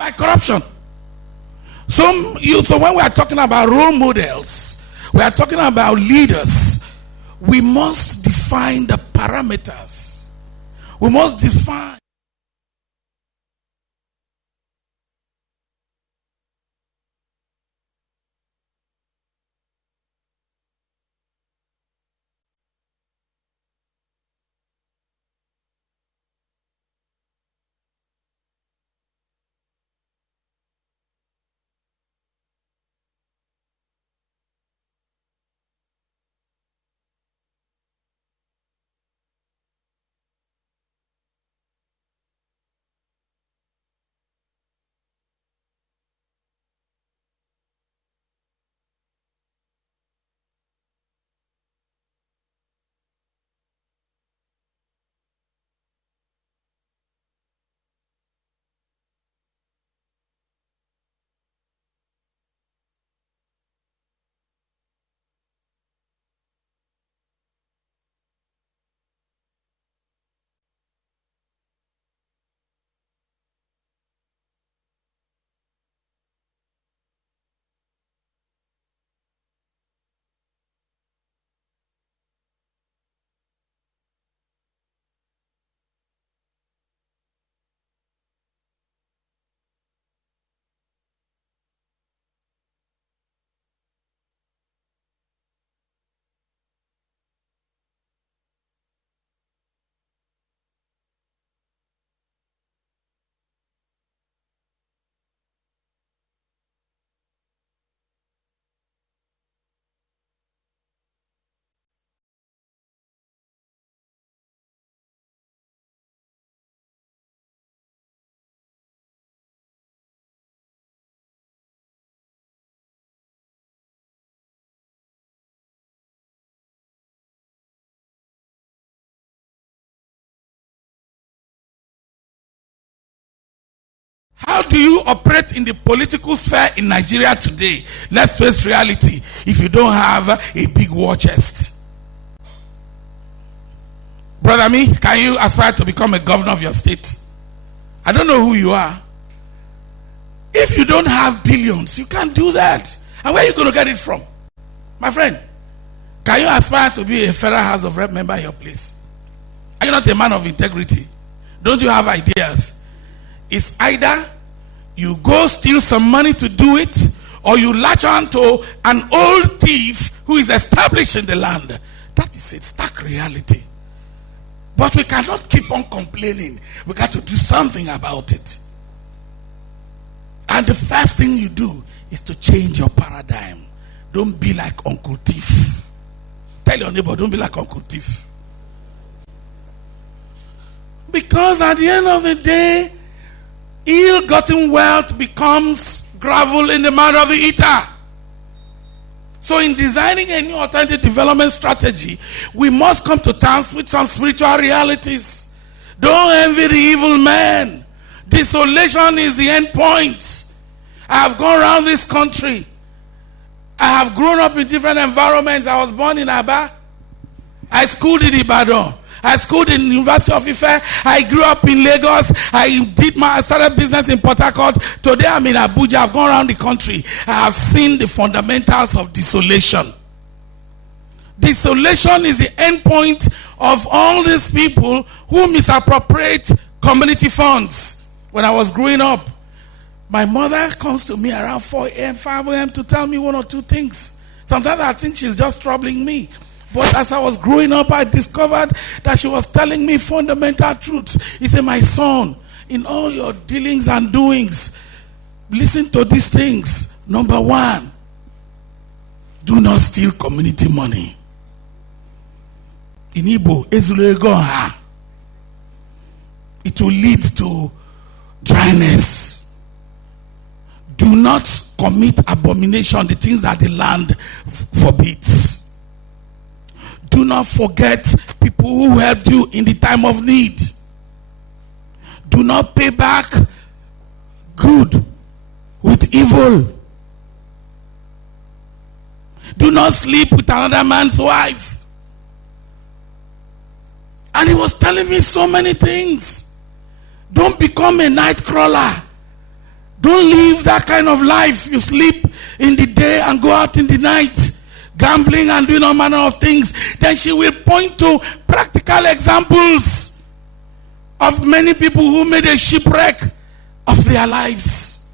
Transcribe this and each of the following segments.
by corruption. So when we are talking about role models, we are talking about leaders, we must define the parameters. We must define. How do you operate in the political sphere in Nigeria today? Let's face reality. If you don't have a big war chest. Brother me, can you aspire to become a governor of your state? I don't know who you are. If you don't have billions, you can't do that. And where are you going to get it from? My friend, can you aspire to be a Federal House of Rep member in your place? Are you not a man of integrity? Don't you have ideas? It's either you go steal some money to do it, or you latch on to an old thief who is established in the land. That is a stark reality. But we cannot keep on complaining. We got to do something about it. And the first thing you do is to change your paradigm. Don't be like Uncle Thief. Tell your neighbor, don't be like Uncle Thief. Because at the end of the day, ill-gotten wealth becomes gravel in the mouth of the eater. So in designing a new alternative development strategy, we must come to terms with some spiritual realities. Don't envy the evil man. Desolation is the end point. I have gone around this country. I have grown up in different environments. I was born in Aba. I schooled in Ibadan. I schooled in University of Ife. I grew up in Lagos. I started business in Port Harcourt. Today I'm in Abuja. I've gone around the country. I have seen the fundamentals of desolation. Desolation is the end point of all these people who misappropriate community funds. When I was growing up, my mother comes to me around 4 a.m., 5 a.m. to tell me one or two things. Sometimes I think she's just troubling me. But as I was growing up, I discovered that she was telling me fundamental truths. He said, my son, in all your dealings and doings, listen to these things. Number one, do not steal community money. In Igbo, Ezulegoha. It will lead to dryness. Do not commit abomination, the things that the land forbids. Do not forget people who helped you in the time of need. Do not pay back good with evil. Do not sleep with another man's wife. And he was telling me so many things. Don't become a night crawler. Don't live that kind of life. You sleep in the day and go out in the night, gambling and doing all manner of things. Then she will point to practical examples of many people who made a shipwreck of their lives.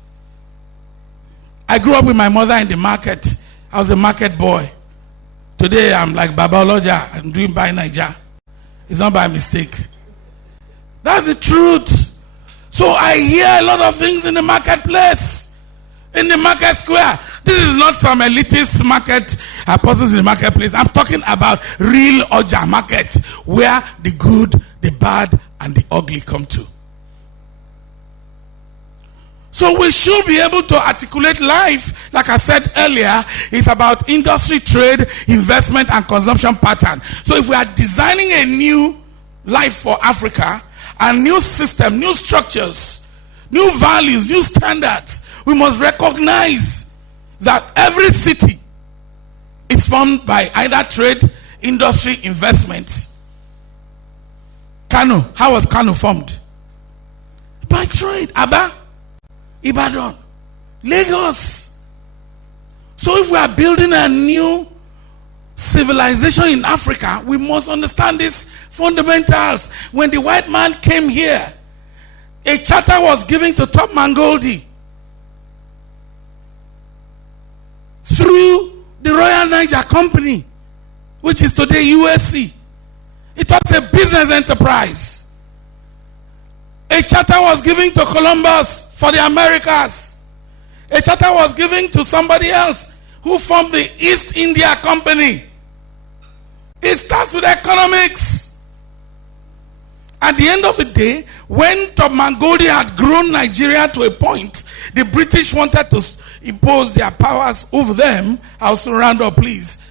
I grew up with my mother in the market. I was a market boy. Today I'm like Babaloja. I'm doing by Niger. It's not by mistake. That's the truth. So I hear a lot of things in the marketplace, in the market square. This is not some elitist market, apostles in the marketplace. I'm talking about real Oja market, where the good, the bad, and the ugly come to. So we should be able to articulate life, like I said earlier, it's about industry, trade, investment, and consumption pattern. So if we are designing a new life for Africa, a new system, new structures, new values, new standards, we must recognize that every city is formed by either trade, industry, investment. Kano, how was Kano formed? By trade. Aba, Ibadan, Lagos. So if we are building a new civilization in Africa, we must understand these fundamentals. When the white man came here, a charter was given to Top Mangoldi through the Royal Niger Company, which is today USC. It was a business enterprise. A charter was given to Columbus for the Americas. A charter was given to somebody else who formed the East India Company. It starts with economics. At the end of the day, when Top Mangoldi had grown Nigeria to a point, the British wanted to impose their powers over them. I'll soon round up, please.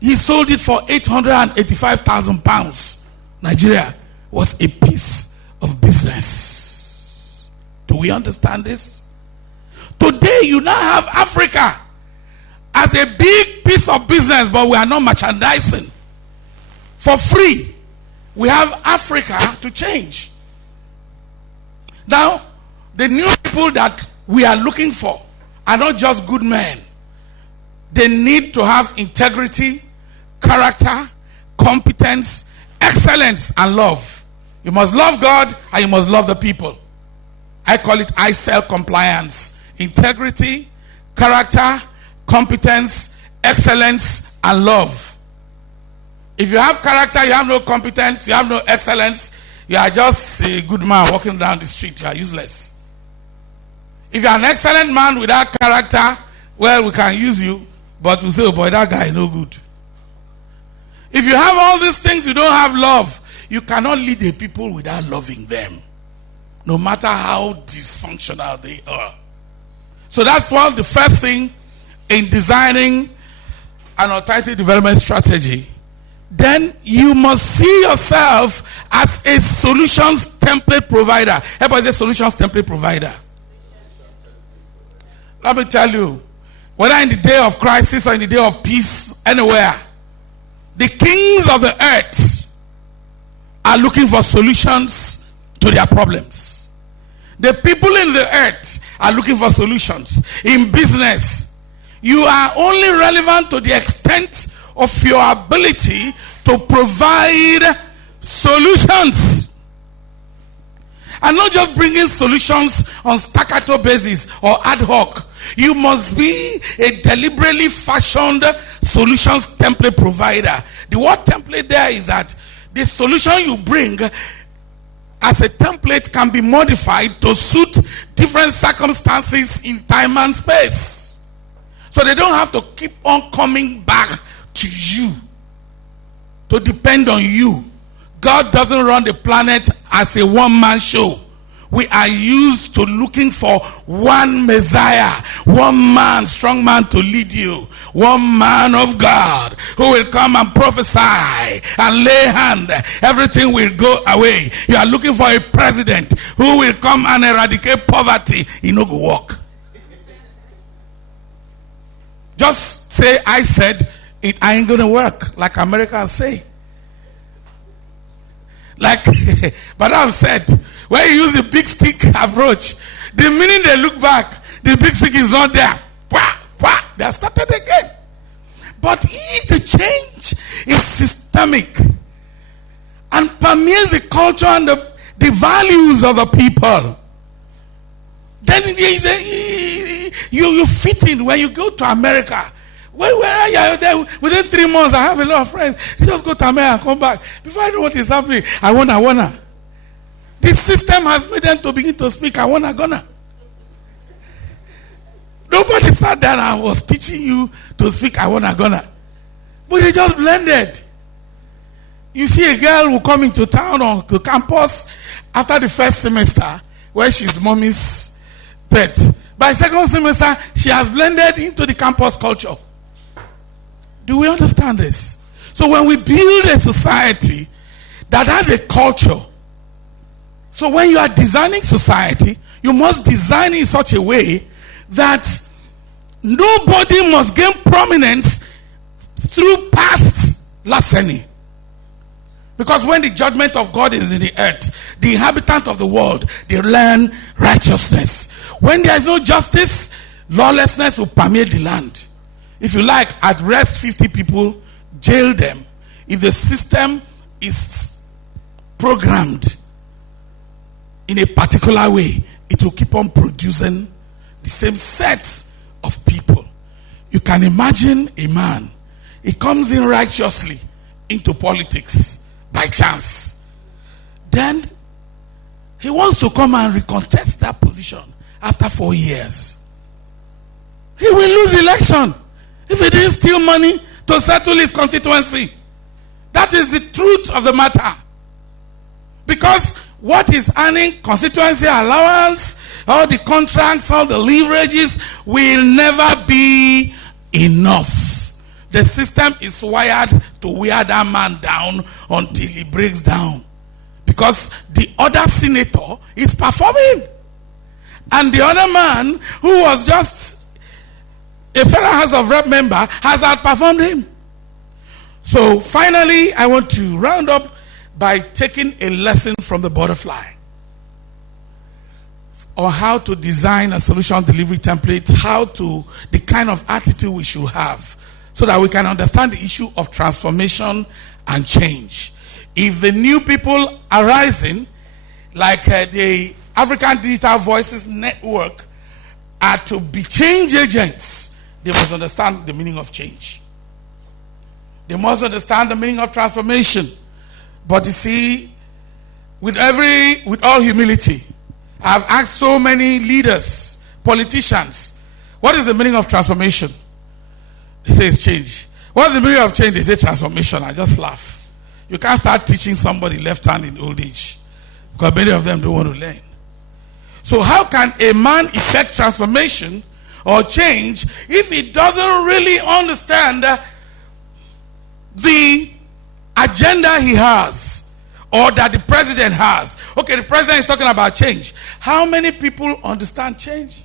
He sold it for 885,000 pounds. Nigeria was a piece of business. Do we understand this? Today, you now have Africa as a big piece of business, but we are not merchandising. For free, we have Africa to change. Now, the new people that we are looking for are not just good men. They need to have integrity, character, competence, excellence, and love. You must love God and you must love the people. I call it ICEL compliance. Integrity, character, competence, excellence, and love. If you have character, you have no competence, you have no excellence, you are just a good man walking down the street, you are useless. If you are an excellent man without character, well, we can use you, but we say, oh boy, that guy is no good. If you have all these things, you don't have love. You cannot lead the people without loving them, no matter how dysfunctional they are. So that's one, the first thing in designing an alternative development strategy. Then you must see yourself as a solutions template provider. Everybody say solutions template provider. Let me tell you, whether in the day of crisis or in the day of peace, anywhere, the kings of the earth are looking for solutions to their problems. The people in the earth are looking for solutions. In business, you are only relevant to the extent of your ability to provide solutions. And not just bringing solutions on staccato basis or ad hoc. You must be a deliberately fashioned solutions template provider. The word template there is that the solution you bring as a template can be modified to suit different circumstances in time and space. So they don't have to keep on coming back to you, to depend on you. God doesn't run the planet as a one-man show. We are used to looking for one Messiah, one man, strong man to lead you, one man of God who will come and prophesy and lay hand. Everything will go away. You are looking for a president who will come and eradicate poverty. He no go work. Just say, I said, it ain't gonna work, like Americans say. Like, but I've said, when you use a big stick approach, The minute they look back, the big stick is not there. Wah, wah, they have started again. But if the change is systemic and permeates the culture and the values of the people, then you fit in. When you go to America, where are you? There, within 3 months, I have a lot of friends. You just go to America and come back. Before I know what is happening, I wanna. This system has made them to begin to speak, I gonna. Nobody sat down and was teaching you to speak, I gonna. But they just blended. You see a girl who come into town or to campus after the first semester, where she's mommy's pet. By second semester, she has blended into the campus culture. Do we understand this? So when we build a society that has a culture, so when you are designing society, you must design it in such a way that nobody must gain prominence through past larceny. Because when the judgment of God is in the earth, the inhabitant of the world, they learn righteousness. When there is no justice, lawlessness will permeate the land. If you like, arrest 50 people, jail them. If the system is programmed in a particular way, it will keep on producing the same set of people. You can imagine a man, he comes in righteously into politics by chance. Then he wants to come and recontest that position after 4 years. He will lose the election if he didn't steal money to settle his constituency. That is the truth of the matter. Because what is earning constituency allowance, all the contracts, all the leverages will never be enough. The system is wired to wear that man down until he breaks down. Because the other senator is performing. And the other man, who was just a Federal House of Rep member, has outperformed him. So finally, I want to round up by taking a lesson from the butterfly on how to design a solution delivery template, the kind of attitude we should have so that we can understand the issue of transformation and change. If the new people arising, like the African Digital Voices Network, are to be change agents, they must understand the meaning of change. They must understand the meaning of transformation. But you see, with all humility, I've asked so many leaders, politicians, what is the meaning of transformation? They say it's change. What is the meaning of change? They say transformation. I just laugh. You can't start teaching somebody left hand in old age, because many of them don't want to learn. So how can a man effect transformation or change if he doesn't really understand the agenda he has, or that the president has? Okay, the president is talking about change. How many people understand change?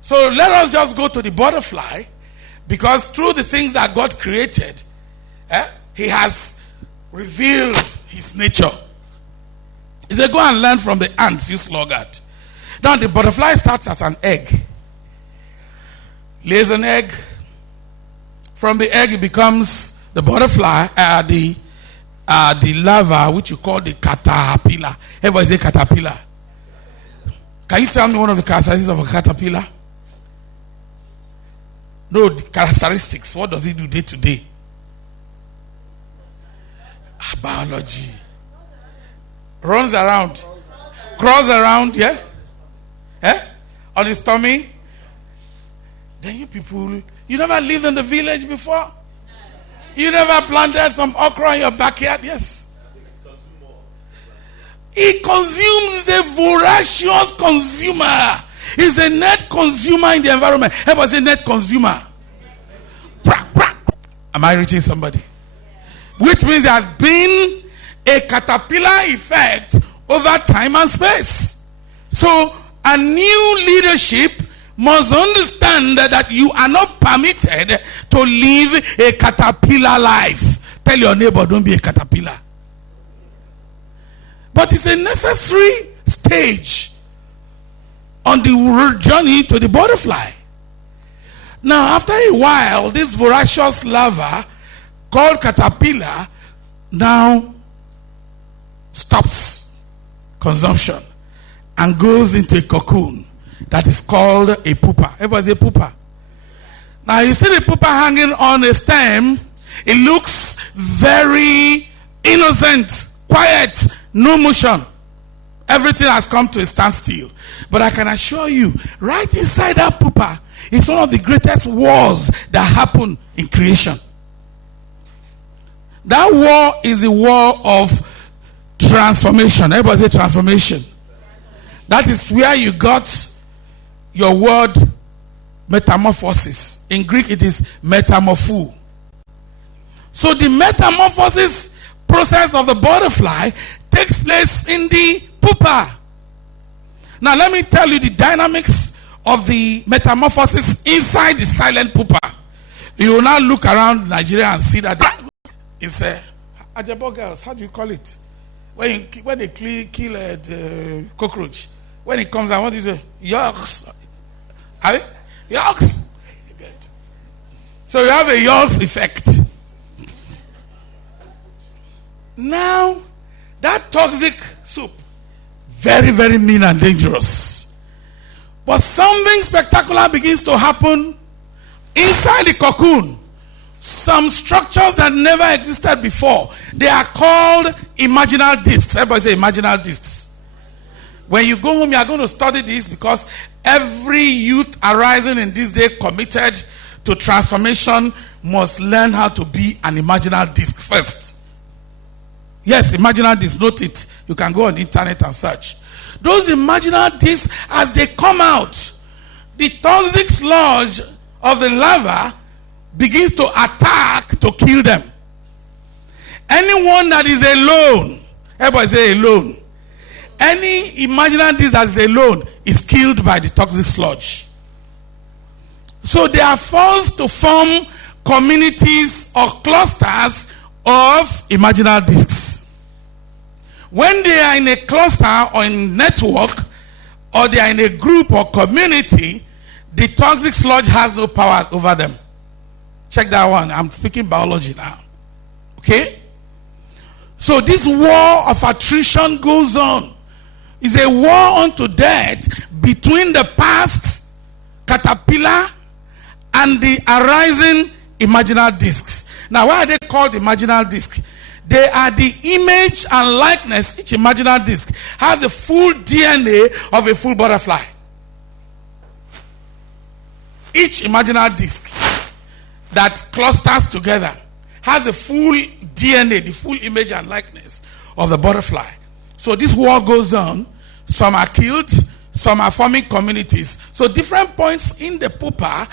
So let us just go to the butterfly, because through the things that God created, he has revealed his nature. He said, go and learn from the ants, you sluggard. Now the butterfly starts as an egg. Lays an egg. From the egg it becomes the butterfly, the larva, which you call the caterpillar. Everybody say caterpillar. Can you tell me one of the characteristics of a caterpillar? No, the characteristics. What does it do day to day? Biology. Runs around. Crawls around, yeah? On his tummy. Then you people, you never lived in the village before? You never planted some okra in your backyard? Yes. He consumes, a voracious consumer. He's a net consumer in the environment. Everybody say net consumer. Am I reaching somebody? Which means there has been a caterpillar effect over time and space. So a new leadership must understand that you are not permitted to live a caterpillar life. Tell your neighbor, don't be a caterpillar. But it's a necessary stage on the journey to the butterfly. Now, after a while, this voracious larva called caterpillar now stops consumption and goes into a cocoon that is called a pupa. Everybody say pupa. Now, you see the pupa hanging on a stem. It looks very innocent, quiet, no motion. Everything has come to a standstill. But I can assure you, right inside that pupa is one of the greatest wars that happen in creation. That war is the war of transformation. Everybody say transformation. That is where you got your word metamorphosis. In Greek, it is metamorpho. So the metamorphosis process of the butterfly takes place in the pupa. Now let me tell you the dynamics of the metamorphosis inside the silent pupa. You will now look around Nigeria and see that it's Ajabo girls. How do you call it? When they kill the cockroach, when it comes out, what is it? Yolks. Yolks. Good. So you have a yolks effect. Now, that toxic soup, very, very mean and dangerous. But something spectacular begins to happen inside the cocoon. Some structures that never existed before. They are called imaginal discs. Everybody say imaginal discs. When you go home, you are going to study this because every youth arising in this day committed to transformation must learn how to be an imaginal disc first. Yes, imaginal discs. Note it. You can go on the internet and search. Those imaginal discs, as they come out, the toxic sludge of the larva begins to attack to kill them. Anyone that is alone, everybody say alone. Any imaginal disc that is alone is killed by the toxic sludge. So they are forced to form communities or clusters of imaginal discs. When they are in a cluster or in network, or they are in a group or community, the toxic sludge has no power over them. Check that one. I'm speaking biology now. Okay? So this war of attrition goes on. It's a war unto death between the past caterpillar and the arising imaginal discs. Now, why are they called imaginal discs? They are the image and likeness. Each imaginal disc has a full DNA of a full butterfly. Each imaginal disc that clusters together has a full DNA, the full image and likeness of the butterfly. So this war goes on. Some are killed, some are forming communities. So different points in the pupa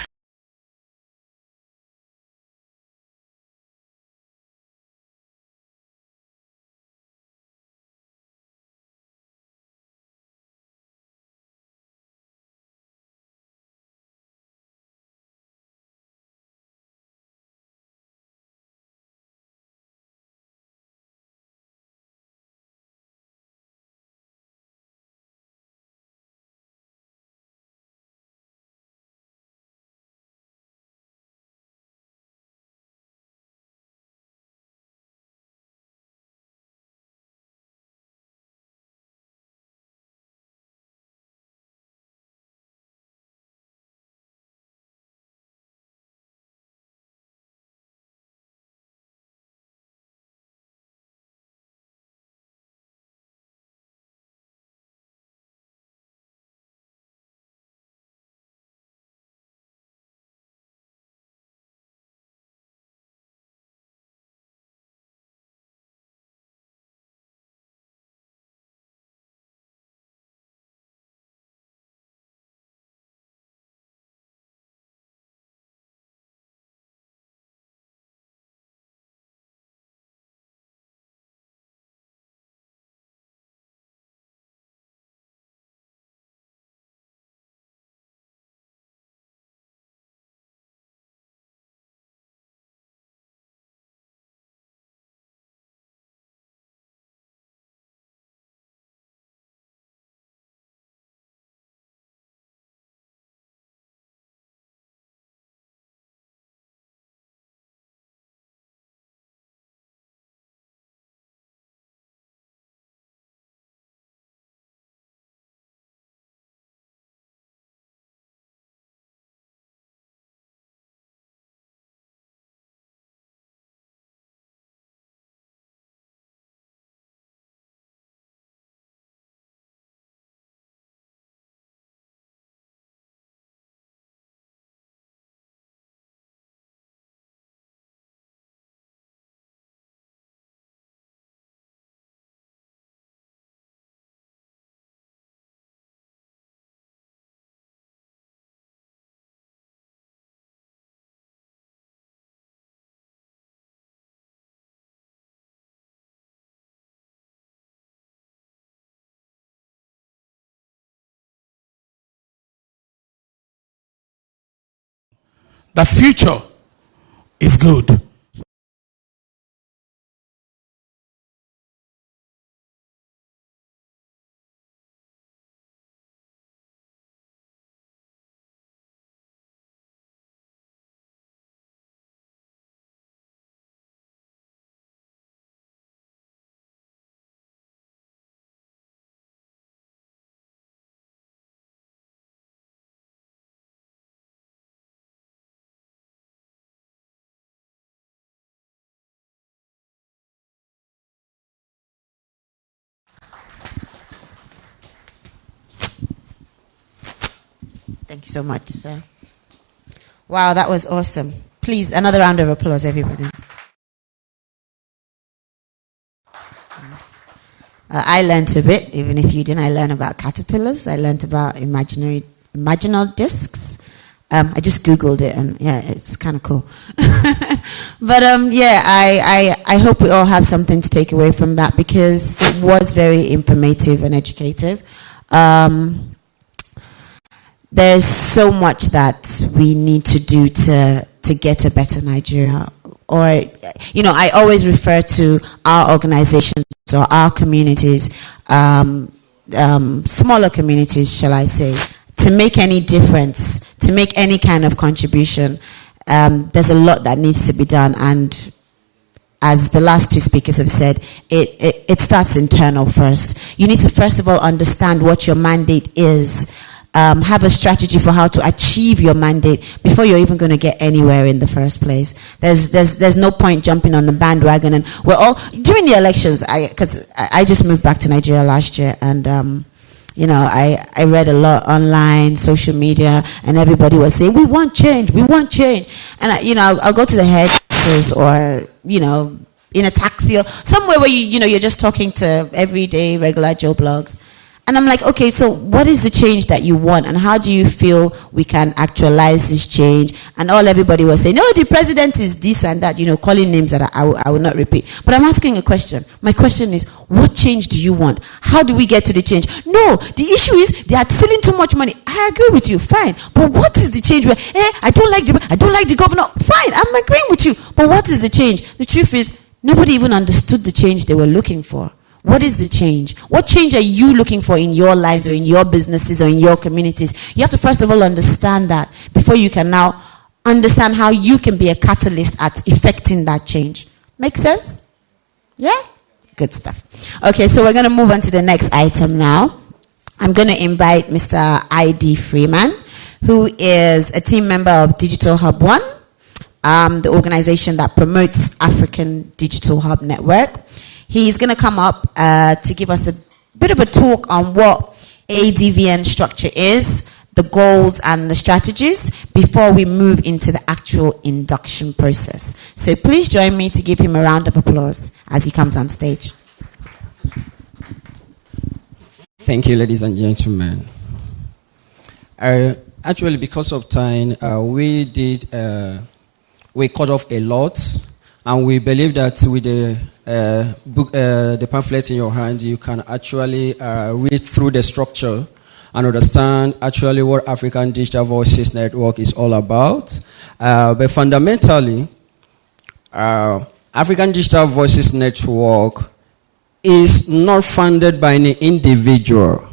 The future is good. Thank you so much, sir. Wow, that was awesome. Please, another round of applause, everybody. I learned a bit, even if you didn't. I learned about caterpillars. I learned about imaginal discs. I just Googled it, and yeah, it's kind of cool. But yeah, I hope we all have something to take away from that, because it was very informative and educative. There's so much that we need to do to get a better Nigeria. Or, you know, I always refer to our organizations or our communities, smaller communities, shall I say, to make any difference, to make any kind of contribution. There's a lot that needs to be done, and as the last two speakers have said, it starts internal first. You need to first of all understand what your mandate is. Have a strategy for how to achieve your mandate before you're even going to get anywhere in the first place. There's no point jumping on the bandwagon. And we're all during the elections. Because I just moved back to Nigeria last year, and you know, I read a lot online, social media, and everybody was saying, we want change, and you know, I'll go to the headquarters, or you know, in a taxi or somewhere where you know, you're just talking to everyday regular Joe Blogs. And I'm like, okay, so what is the change that you want, and how do you feel we can actualize this change? And everybody was saying, no, the president is this and that, you know, calling names that I will not repeat. But I'm asking a question. My question is, what change do you want? How do we get to the change? No, the issue is they are stealing too much money. I agree with you, fine. But what is the change? I don't like the governor. Fine, I'm agreeing with you. But what is the change? The truth is, nobody even understood the change they were looking for. What is the change? What change are you looking for in your lives or in your businesses or in your communities? You have to first of all understand that before you can now understand how you can be a catalyst at effecting that change. Make sense? Yeah? Good stuff. Okay, so we're going to move on to the next item now. I'm going to invite Mr. I.D. Freeman, who is a team member of Digital Hub One, the organization that promotes African Digital Hub Network. He's going to come up to give us a bit of a talk on what ADVN structure is, the goals and the strategies, before we move into the actual induction process. So please join me to give him a round of applause as he comes on stage. Thank you, ladies and gentlemen. Actually, because of time, we cut off a lot, and we believe that with the book, the pamphlet in your hand, you can actually read through the structure and understand actually what African Digital Voices Network is all about. But fundamentally, African Digital Voices Network is not funded by any individual,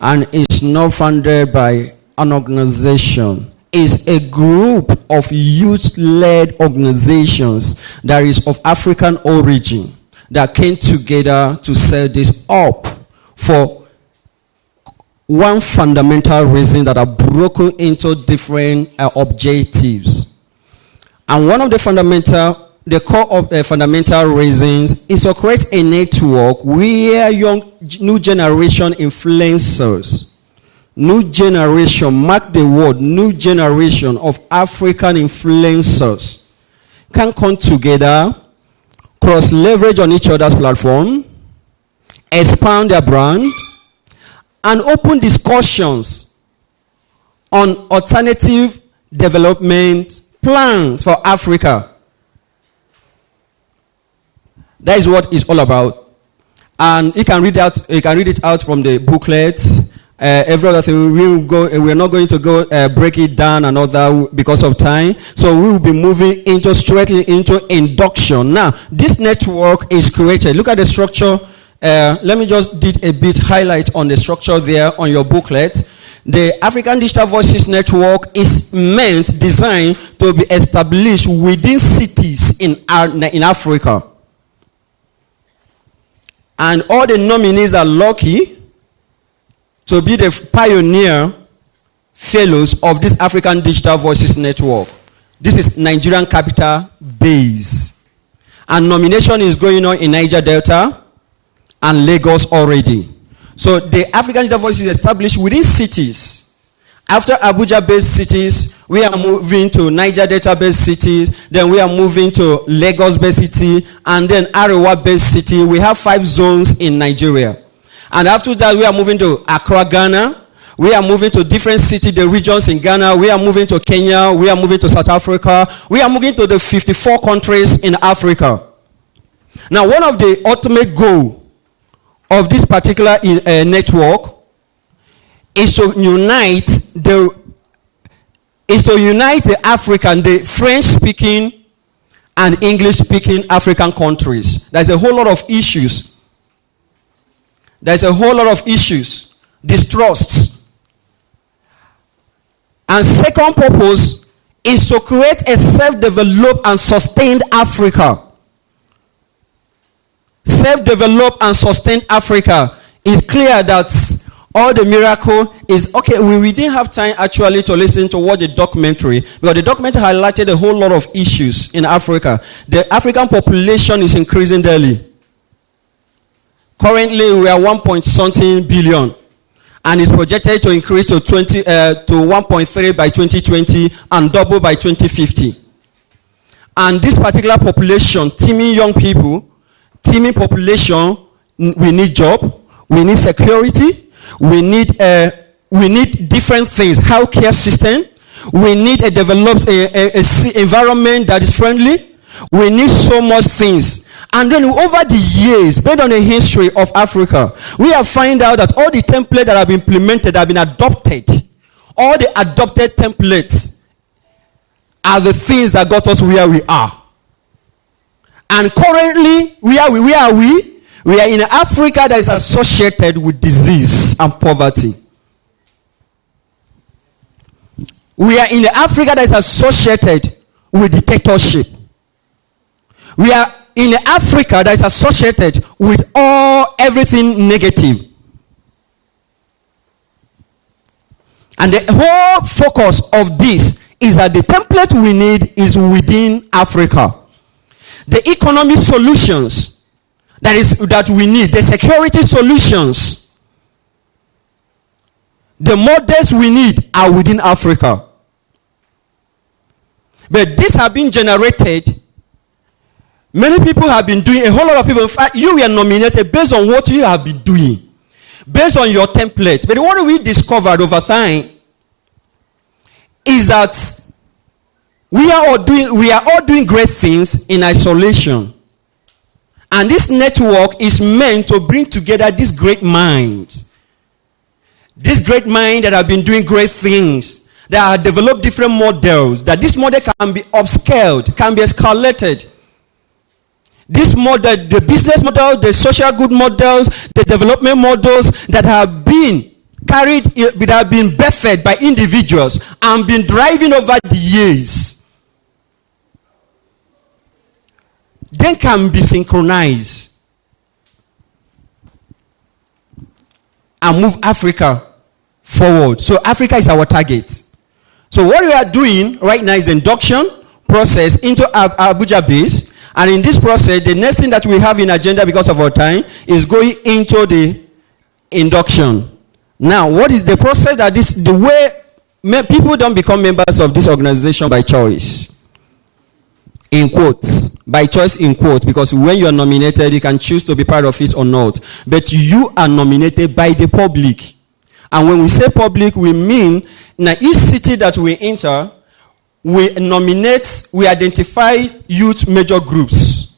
and is not funded by an organization. Is a group of youth-led organizations that is of African origin that came together to set this up for one fundamental reason that are broken into different objectives. And one of the core of the fundamental reasons is to create a network where new generation influencers, new generation, mark the word, new generation of African influencers can come together, cross-leverage on each other's platform, expand their brand, and open discussions on alternative development plans for Africa. That is what it's all about. And you can read it out from the booklet. every other thing. We're not going to go break it down and all that because of time. So we will be moving straightly into induction. Now, this network is created. Look at the structure. Let me just did a bit highlight on the structure there on your booklet. The African Digital Voices Network is designed to be established within cities in Africa. And all the nominees are lucky to be the pioneer fellows of this African Digital Voices Network. This is Nigerian capital base. And nomination is going on in Niger Delta and Lagos already. So the African Digital Voices is established within cities. After Abuja-based cities, we are moving to Niger Delta-based cities. Then we are moving to Lagos-based city. And then Arewa-based city. We have 5 zones in Nigeria. And after that, we are moving to Accra, Ghana. We are moving to different cities, the regions in Ghana. We are moving to Kenya. We are moving to South Africa. We are moving to the 54 countries in Africa. Now, one of the ultimate goals of this particular network is to unite the African, the French-speaking and English-speaking African countries. There's a whole lot of issues. Distrust. And second purpose is to create a self-developed and sustained Africa. Self-developed and sustained Africa. It's clear that all the miracle is, okay, we didn't have time actually to listen to what the documentary, because the documentary highlighted a whole lot of issues in Africa. The African population is increasing daily. Currently, we are 1.something billion, and it's projected to increase to 1.3 by 2020 and double by 2050. And this particular population, teeming young people, teeming population, we need job, we need security, we need different things, healthcare system, we need a developed environment that is friendly, we need so much things. And then over the years, based on the history of Africa, we have found out that all the templates that have been implemented have been adopted. All the adopted templates are the things that got us where we are. And currently, where are we? We are in Africa that is associated with disease and poverty. We are in Africa that is associated with dictatorship. We are in Africa that is associated with everything negative. And the whole focus of this is that the template we need is within Africa. The economic solutions that we need, the security solutions, the models we need are within Africa. But this has been generated. Many people have been doing, a whole lot of people, in fact, you were nominated based on what you have been doing, based on your template. But what we discovered over time is that we are all doing great things in isolation. And this network is meant to bring together these great minds. These great minds that have been doing great things, that have developed different models, that this model can be upscaled, can be escalated. This model, the business model, the social good models, the development models that have been carried, that have been birthed by individuals and been driving over the years, then can be synchronized and move Africa forward. So Africa is our target. So what we are doing right now is the induction process into Abuja base. And in this process, the next thing that we have in agenda because of our time is going into the induction. Now, what is the process that the way people don't become members of this organization by choice? In quotes. By choice in quotes. Because when you are nominated, you can choose to be part of it or not. But you are nominated by the public. And when we say public, we mean now each city that we enter, we identify youth major groups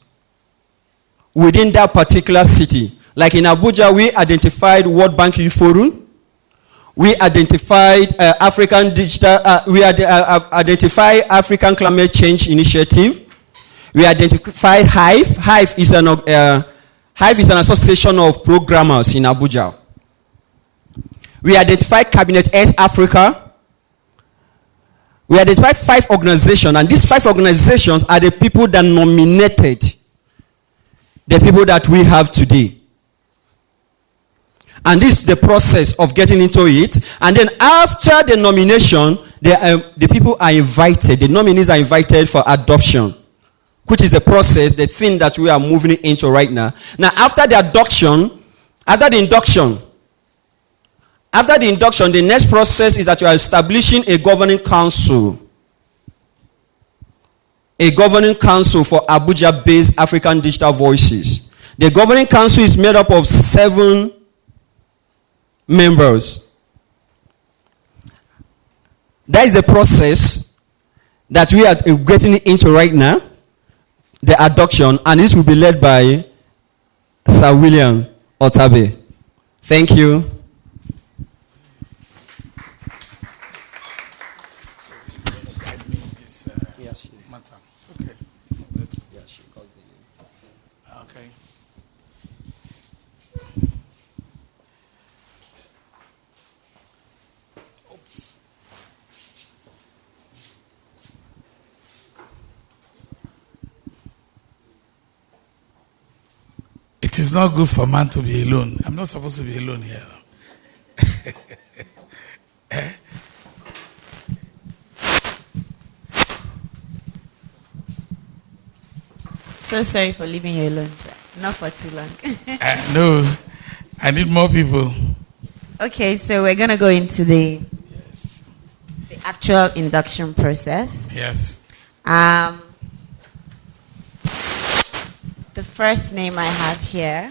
within that particular city. Like in Abuja, we identified World Bank Youth Forum. We identified identify African Climate Change Initiative. We identified Hive. Hive is an association of programmers in Abuja. We identified Cabinet S Africa. We identified 5 organizations, and these 5 organizations are the people that nominated the people that we have today. And this is the process of getting into it. And then after the nomination, the people are invited, the nominees are invited for adoption, which is the process, the thing that we are moving into right now. Now, after the induction, the next process is that you are establishing a governing council. A governing council for Abuja-based African Digital Voices. The governing council is made up of 7 members. That is the process that we are getting into right now, the adoption, and this will be led by Sir William Otabe. Thank you. It is not good for man to be alone. I'm not supposed to be alone here. So sorry for leaving you alone, sir. Not for too long. No, I need more people. Okay, so we're going to go into the actual induction process. Yes. The first name I have here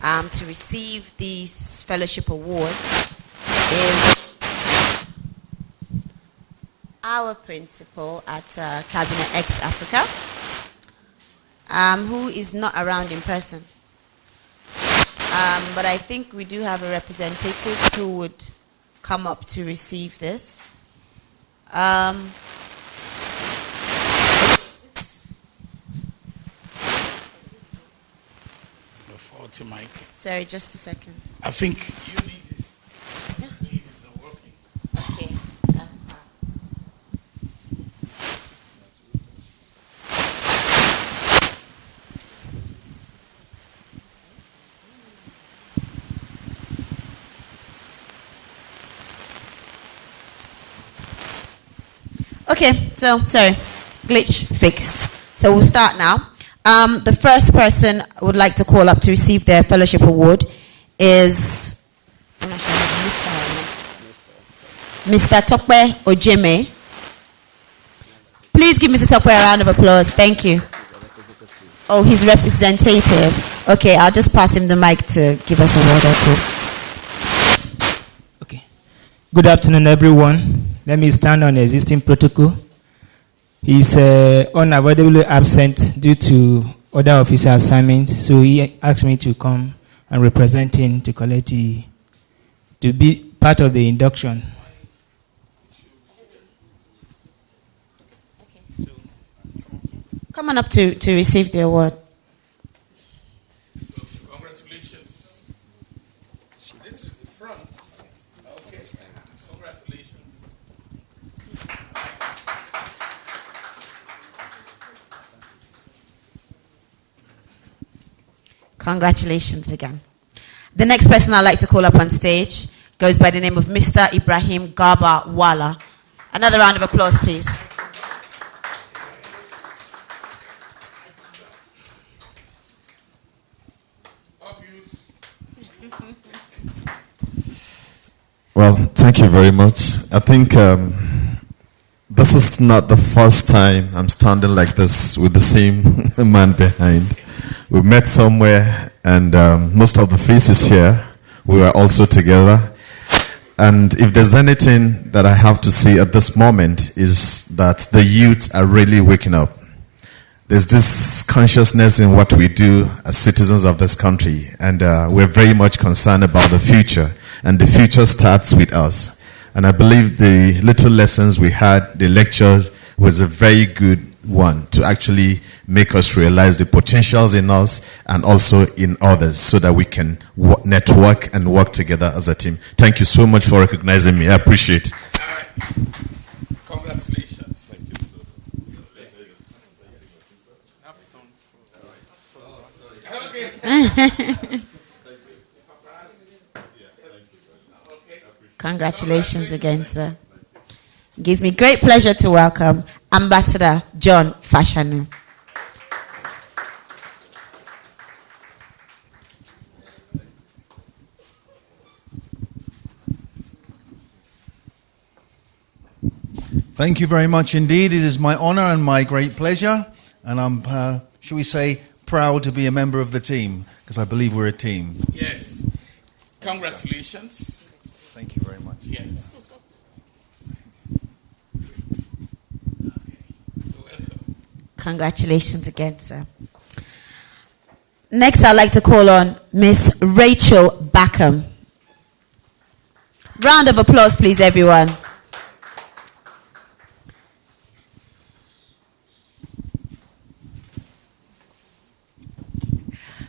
to receive this fellowship award is our principal at Cabinet X Africa, who is not around in person. But I think we do have a representative who would come up to receive this. Mic. Sorry, just a second. I think you need this. Yeah. It's not working. Okay. Okay, so sorry, glitch fixed. So we'll start now. The first person I would like to call up to receive their fellowship award is Mr. Tokwe Ojeme. Please give Mr. Tokwe a round of applause. Thank you. Oh, he's representative. Okay, I'll just pass him the mic to give us a word or two. Okay. Good afternoon, everyone. Let me stand on the existing protocol. He's unavoidably absent due to other officer assignments, so he asked me to come and represent him to to be part of the induction. Come on up to receive the award. Congratulations. This is the front. Okay. Congratulations. Congratulations again. The next person I'd like to call up on stage goes by the name of Mr. Ibrahim Garba Wala. Another round of applause, please. Well, thank you very much. I think this is not the first time I'm standing like this with the same man behind. We met somewhere, and most of the faces here, we were also together. And if there's anything that I have to say at this moment is that the youth are really waking up. there's this consciousness in what we do as citizens of this country, and we're very much concerned about the future, and the future starts with us. And I believe the little lessons we had, the lectures, was a very good one to actually make us realize the potentials in us and also in others, so that we can network and work together as a team. Thank you so much for recognizing me. I appreciate it. All right. Congratulations. Congratulations again, sir. It gives me great pleasure to welcome Ambassador John Fashanu. Thank you very much indeed. It is my honor and my great pleasure, and I'm, shall we say, proud to be a member of the team, because I believe we're a team. Yes. Congratulations. Thank you very much. Yes. Welcome. Congratulations again, sir. Next, I'd like to call on Miss Rachel Backham. Round of applause, please, everyone.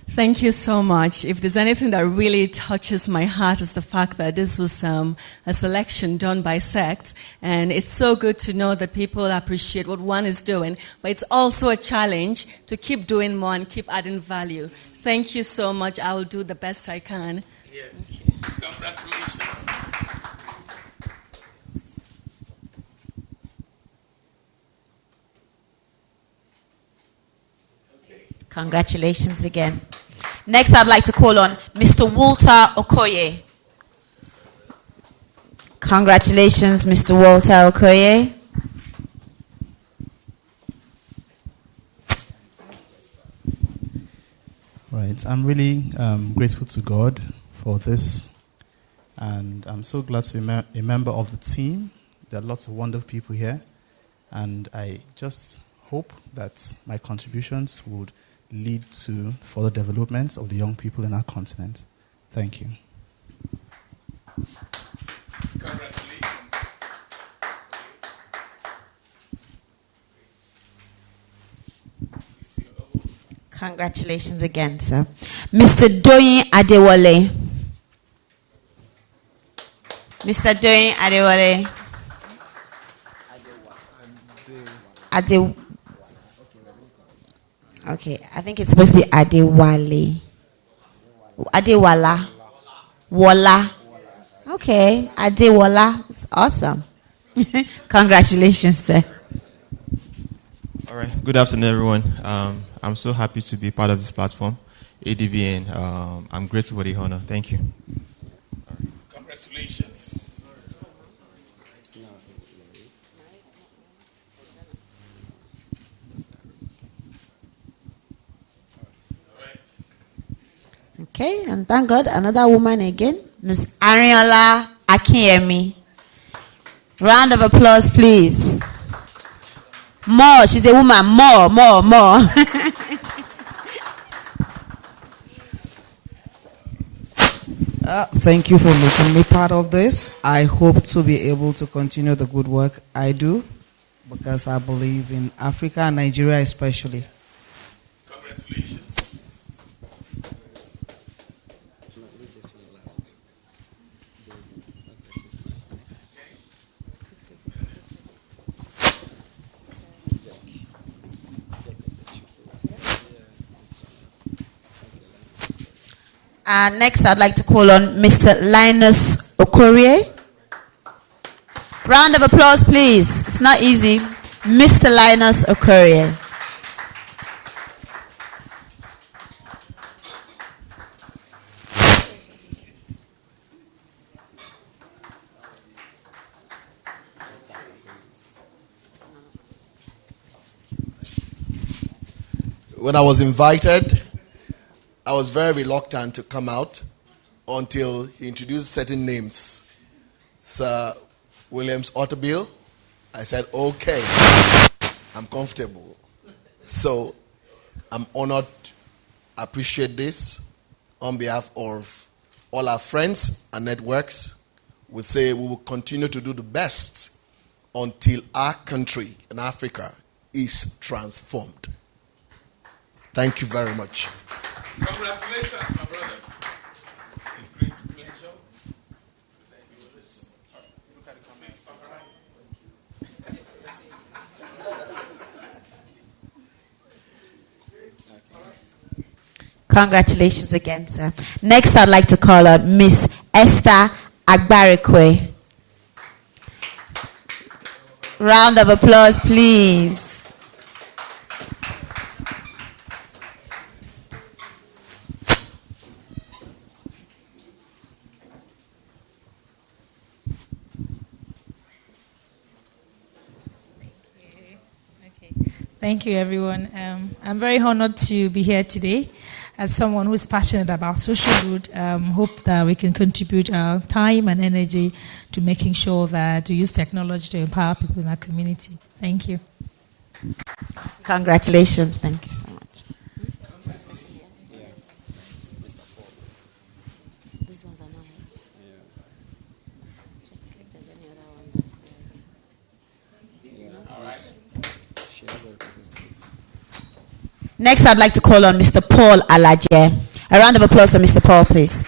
Thank you so much. If there's anything that really touches my heart, is the fact that this was a selection done by sect, and it's so good to know that people appreciate what one is doing, but it's also a challenge to keep doing more and keep adding value. Thank you so much. I will do the best I can. Yes. Congratulations. Congratulations again. Next, I'd like to call on Mr. Walter Okoye. Congratulations, Mr. Walter Okoye. Right, I'm really grateful to God for this, and I'm so glad to be a member of the team. There are lots of wonderful people here, and I just hope that my contributions would lead to further developments of the young people in our continent. Thank you. Congratulations. Congratulations again, sir. Mr. Doyin Adewale. Mr. Doyin Adewale. Okay, I think it's supposed to be Adewale. Adewala. Wala. Okay, Adewala. It's awesome. Congratulations, sir. All right. Good afternoon, everyone. I'm so happy to be part of this platform, ADV, and I'm grateful for the honor. Thank you. Congratulations. Okay, and thank God, another woman again, Miss Ariola Akinyemi. Round of applause, please. More, she's a woman. More. Thank you for making me part of this. I hope to be able to continue the good work I do, because I believe in Africa and Nigeria especially. Congratulations. Next, I'd like to call on Mr. Linus Okorie. Round of applause, please. It's not easy. Mr. Linus Okorie. When I was invited, I was very reluctant to come out until he introduced certain names. Sir Williams Otterbill. I said, okay, I'm comfortable. So I'm honored, appreciate this. On behalf of all our friends and networks, we say we will continue to do the best until our country in Africa is transformed. Thank you very much. Congratulations, my brother. It's a great pleasure. Present you with this. Look at the comments, paparazzi. Congratulations again, sir. Next, I'd like to call on Miss Esther Agbarikwe. Round of applause, please. Thank you, everyone. I'm very honored to be here today. As someone who's passionate about social good, hope that we can contribute our time and energy to making sure that we use technology to empower people in our community. Thank you. Congratulations. Thank you so much. Next, I'd like to call on Mr. Paul Alaje. A round of applause for Mr. Paul, please.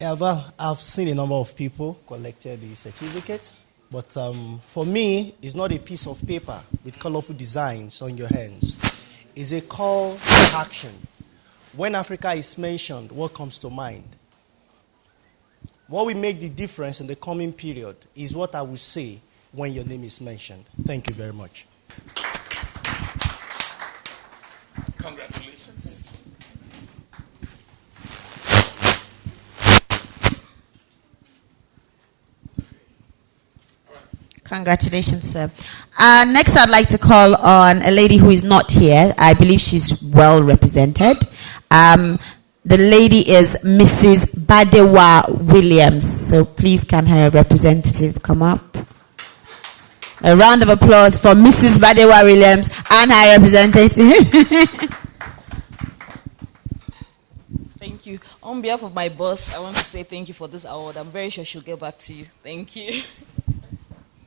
Yeah, well, I've seen a number of people collected the certificate, but for me, it's not a piece of paper with colorful designs on your hands. It's a call to action. When Africa is mentioned, what comes to mind? What will make the difference in the coming period is what I will say when your name is mentioned. Thank you very much. Congratulations. Congratulations, sir. Next, I'd like to call on a lady who is not here. I believe she's well represented. The lady is Mrs. Badewa Williams. So please can her representative come up? A round of applause for Mrs. Badewa Williams and her representative. Thank you. On behalf of my boss, I want to say thank you for this award. I'm very sure she'll get back to you. Thank you.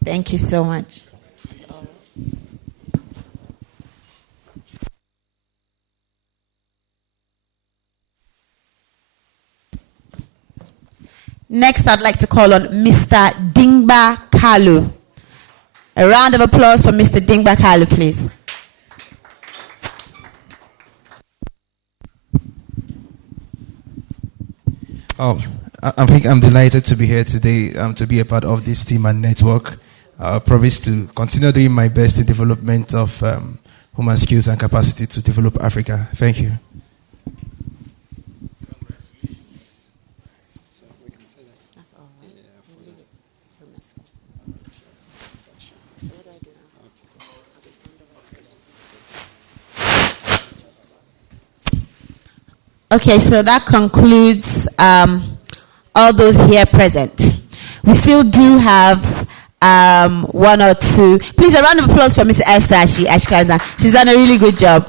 Thank you so much. Next, I'd like to call on Mr. Dingba Kalu. A round of applause for Mr. Dingba Kalu, please. I think I'm delighted to be here today, to be a part of this team and network. I promise to continue doing my best in development of human skills and capacity to develop Africa. Thank you. Okay, so that concludes all those here present. We still do have one or two. Please, a round of applause for Ms. Esther. She's done a really good job.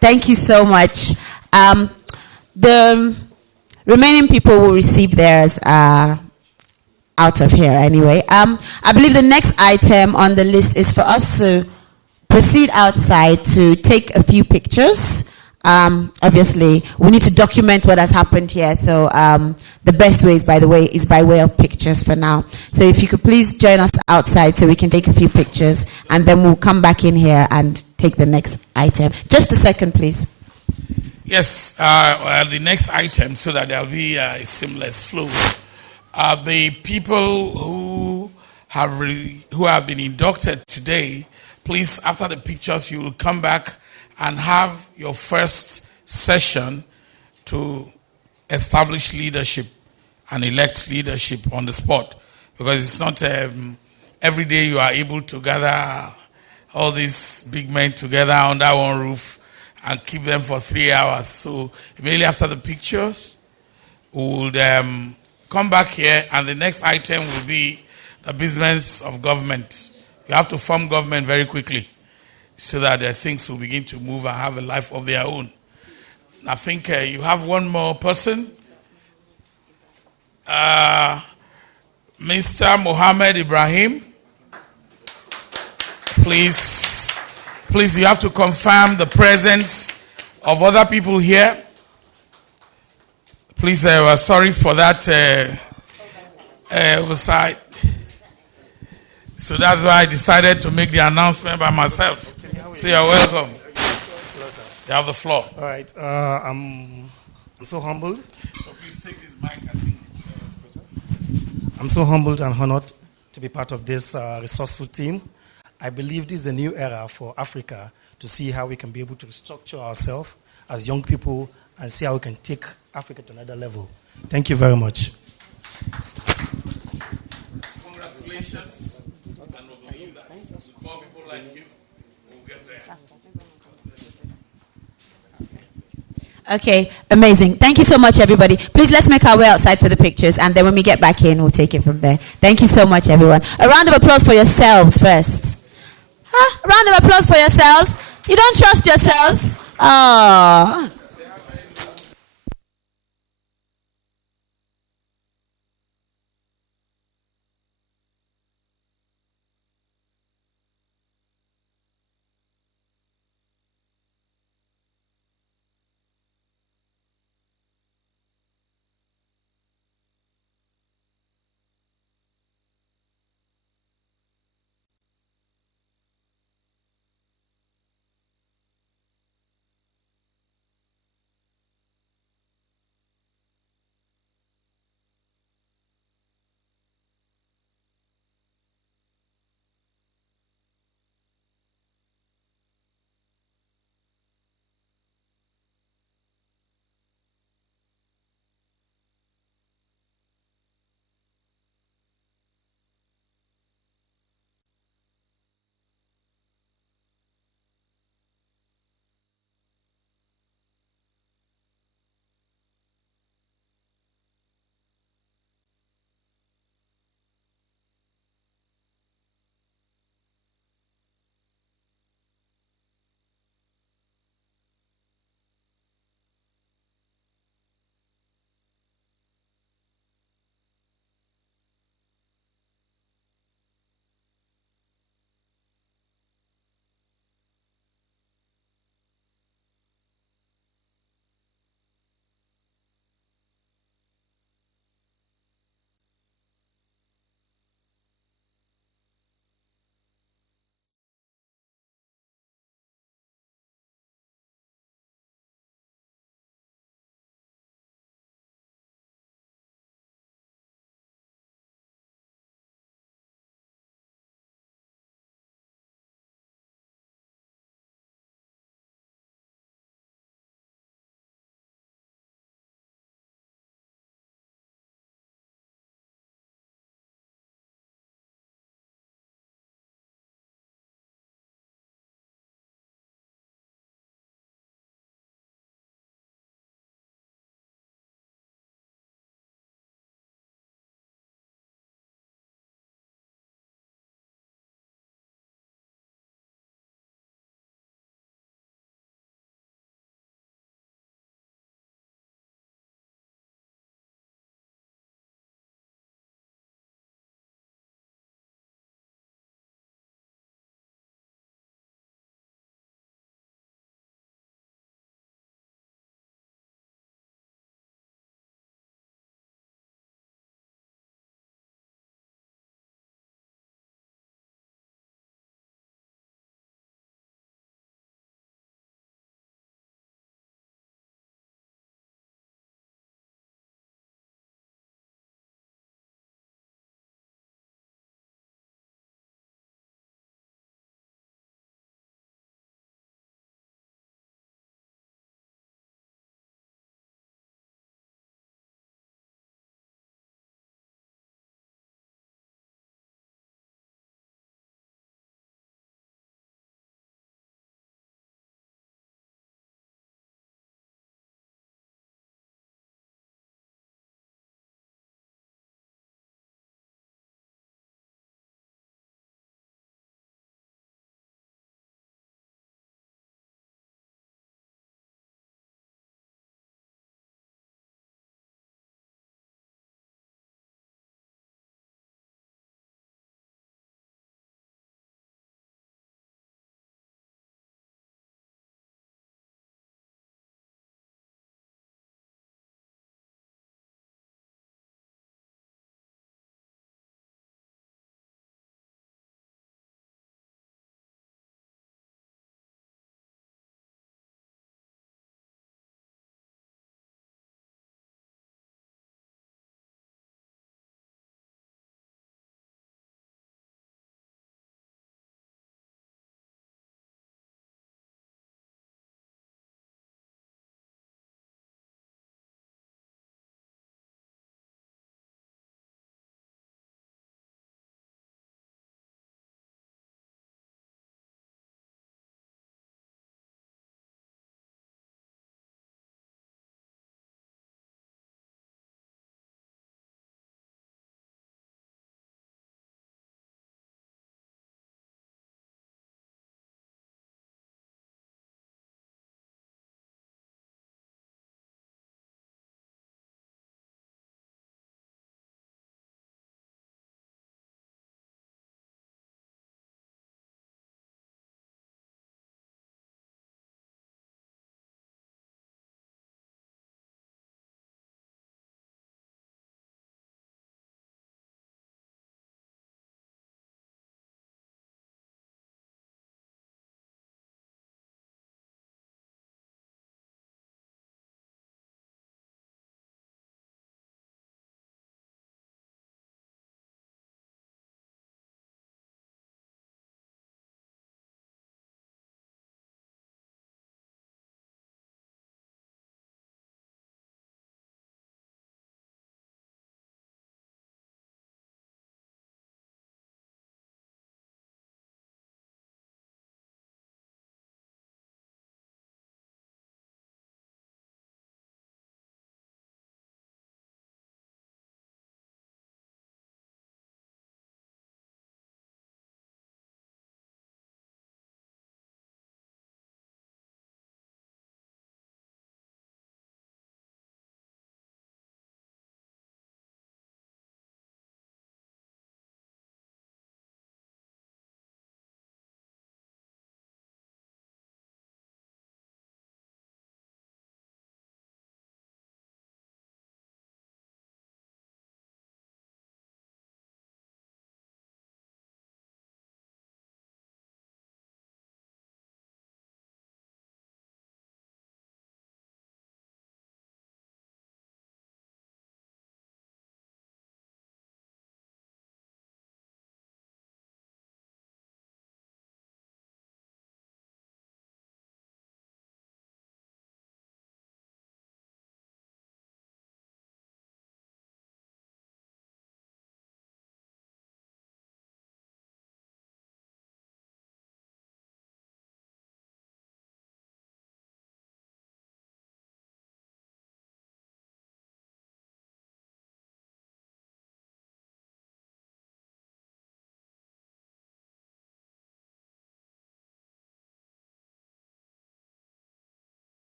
Thank you so much. The remaining people will receive theirs out of here anyway. I believe the next item on the list is for us to proceed outside to take a few pictures. Obviously, we need to document what has happened here. So the best way is by way of pictures for now. So if you could please join us outside so we can take a few pictures, and then we'll come back in here and take the next item. Just a second, please. Yes, the next item, so that there'll be a seamless flow. The people who have been inducted today, please, after the pictures, you will come back and have your first session to establish leadership and elect leadership on the spot. Because it's not every day you are able to gather all these big men together under one roof and keep them for 3 hours. So immediately after the pictures, we would come back here, and the next item will be the business of government. You have to form government very quickly so that things will begin to move and have a life of their own. I think you have one more person. Mr. Mohammed Ibrahim. Please, you have to confirm the presence of other people here. Please, we're sorry for that oversight. So that's why I decided to make the announcement by myself. So you're welcome. You have the floor. All right. I'm so humbled. So please take this mic. I think it's better. I'm so humbled and honored to be part of this resourceful team. I believe this is a new era for Africa to see how we can be able to restructure ourselves as young people and see how we can take Africa to another level. Thank you very much. Congratulations. And we believe that more people like you will get there. Okay, amazing. Thank you so much, everybody. Please, let's make our way outside for the pictures, and then when we get back in, we'll take it from there. Thank you so much, everyone. A round of applause for yourselves first. Huh? A round of applause for yourselves. You don't trust yourselves? Oh.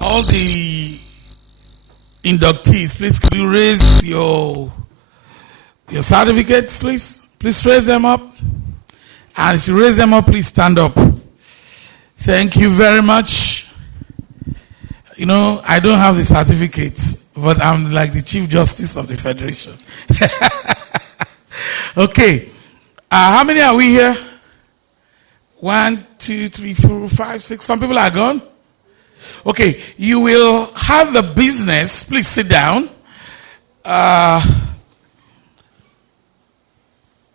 all the inductees, please could you raise your certificates, please? Please raise them up. And if you raise them up, please stand up. Thank you very much. You know, I don't have the certificates, but I'm like the Chief Justice of the Federation. Okay. How many are we here? 1, 2, 3, 4, 5, 6. Some people are gone. Okay. You will have the business. Please sit down.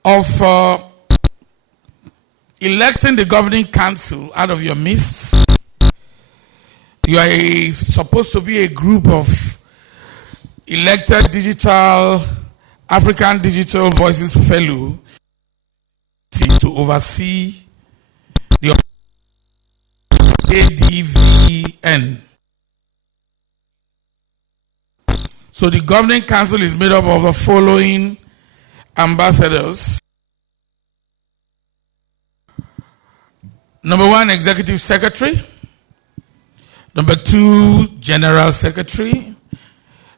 Of electing the governing council out of your midst. You are supposed to be a group of elected African Digital Voices Fellow to oversee the ADVN. So the governing council is made up of the following ambassadors. Number 1, Executive Secretary. Number 2, General Secretary.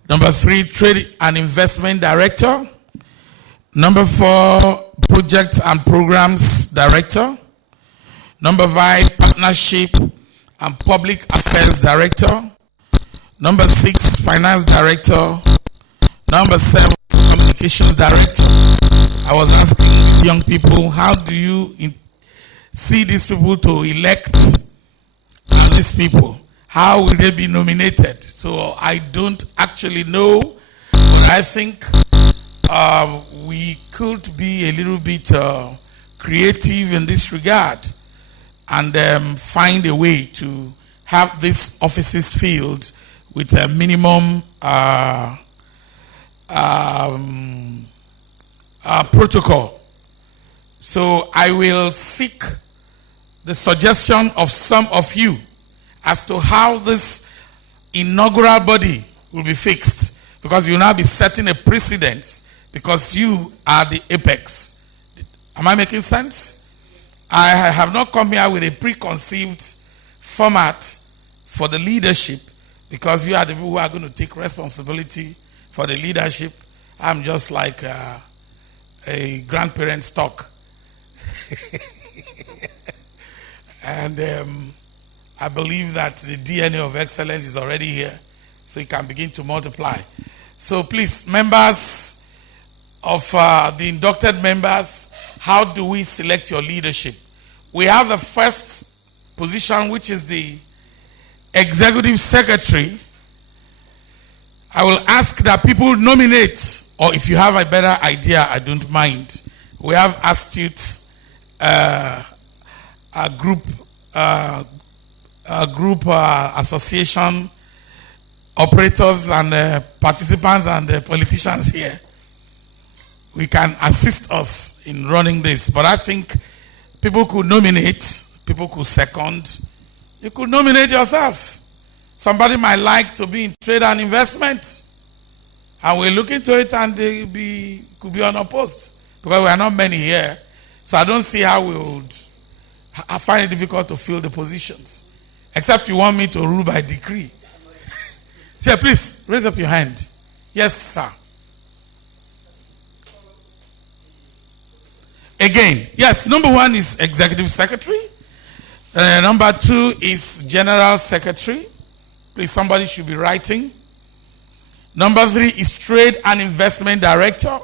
Number 3, Trade and Investment Director. Number 4, Projects and Programs Director. Number 5, Partnership and Public Affairs Director. Number 6, Finance Director. Number 7, Communications Director. I was asking these young people, how do you see these people to elect these people? How will they be nominated? So I don't actually know, but I think we could be a little bit creative in this regard and find a way to have these offices filled with a minimum protocol. So I will seek the suggestion of some of you as to how this inaugural body will be fixed, because you will now be setting a precedent because you are the apex. Am I making sense? I have not come here with a preconceived format for the leadership, because you are the people who are going to take responsibility for the leadership. I'm just like a grandparent's talk. And I believe that the DNA of excellence is already here, so it can begin to multiply. So please, members of the inducted members, how do we select your leadership? We have the first position, which is the Executive Secretary. I will ask that people nominate, or if you have a better idea, I don't mind. We have astute group association operators and participants and politicians here. We can assist us in running this, but I think people could nominate, people could second. You could nominate yourself. Somebody might like to be in trade and investment, and we'll look into it, and they could be unopposed, because we are not many here. So I don't see how we would. I find it difficult to fill the positions, except you want me to rule by decree. Sir, please raise up your hand. Yes, sir. Again, yes. Number 1 is Executive Secretary. Number 2 is General Secretary. Please, somebody should be writing. Number 3 is Trade and Investment Director.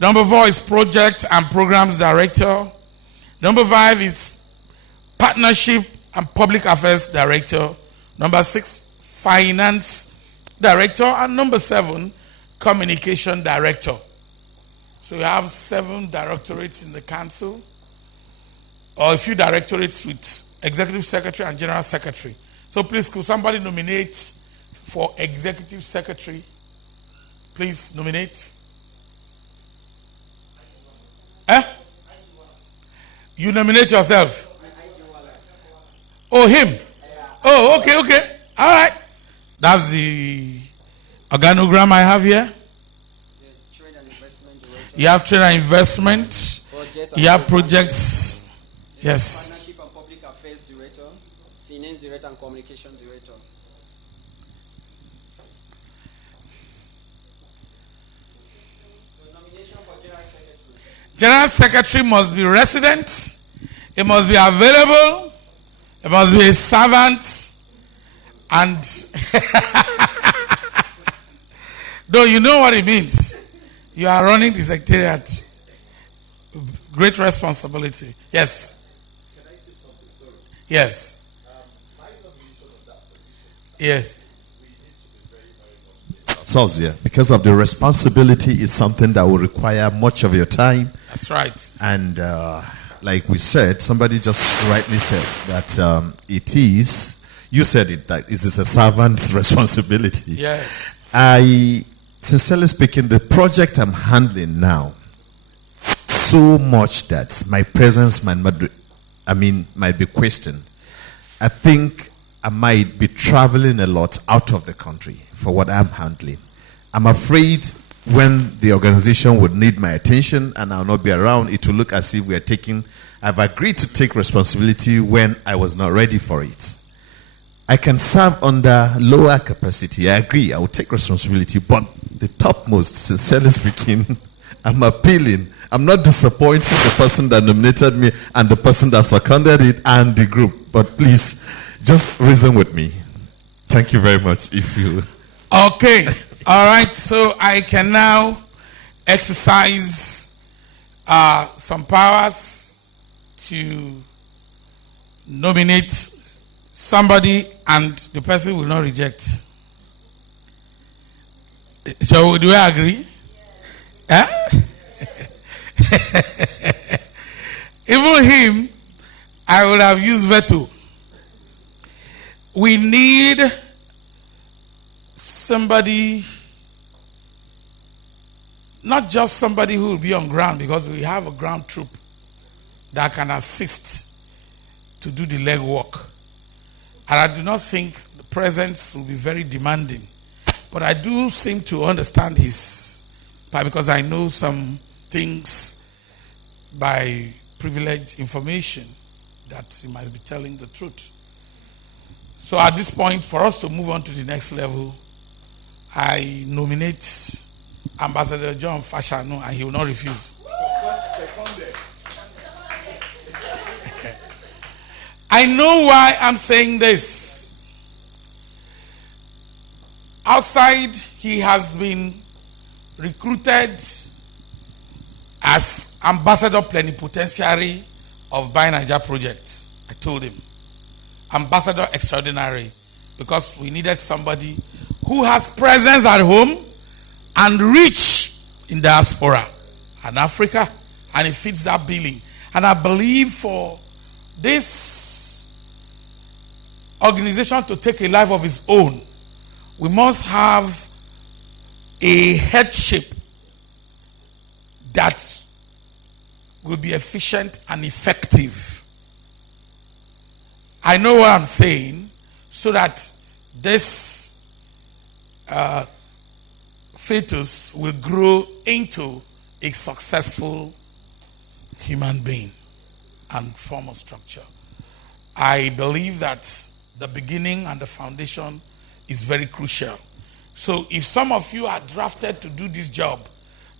Number 4 is Project and Programs Director. Number 5 is Partnership and Public Affairs Director. Number 6, Finance Director. And number 7, Communication Director. So you have 7 directorates in the council, or a few directorates with Executive Secretary and General Secretary. So please, could somebody nominate for Executive Secretary? Please nominate. You nominate yourself. Oh, him. Oh, okay. All right. That's the organogram I have here. You have trade and investment. You have projects. Yes. Partnership and Public Affairs Director, Finance Director, and Communication Director. General Secretary must be resident. It must be available. It must be a servant. And though you know what it means. You are running the secretariat. Great responsibility. Yes. Can I say something? Sorry. Yes. My nomination of that position. Yes. We need to be very, very much ourselves here, because of the responsibility is something that will require much of your time. That's right. And like we said, somebody just rightly said that it is. You said it, that it is a servant's responsibility. Yes. I, sincerely speaking, the project I'm handling now, so much that my presence might be questioned. I think I might be traveling a lot out of the country for what I'm handling. I'm afraid when the organization would need my attention and I'll not be around, it will look as if I've agreed to take responsibility when I was not ready for it. I can serve under lower capacity. I agree, I will take responsibility, but the topmost, sincerely speaking, I'm appealing. I'm not disappointing the person that nominated me and the person that seconded it and the group. But please, just reason with me. Thank you very much. If you... Okay. All right. So I can now exercise some powers to nominate somebody and the person will not reject. So do we agree? Yeah. Even him, I would have used veto. We need somebody, not just somebody who will be on ground, because we have a ground troop that can assist to do the legwork. And I do not think the presence will be very demanding. But I do seem to understand his part, because I know some things by privileged information that he might be telling the truth. So at this point, for us to move on to the next level, I nominate Ambassador John Fashanu, and he will not refuse. I know why I'm saying this. Outside, he has been recruited as ambassador plenipotentiary of Buy Naija project. I told him. Ambassador extraordinary, because we needed somebody who has presence at home and reach in diaspora and Africa, and it fits that billing. And I believe for this organization to take a life of its own, we must have a headship that will be efficient and effective. I know what I'm saying, so that this fetus will grow into a successful human being and form a structure. I believe that the beginning and the foundation is very crucial. So if some of you are drafted to do this job,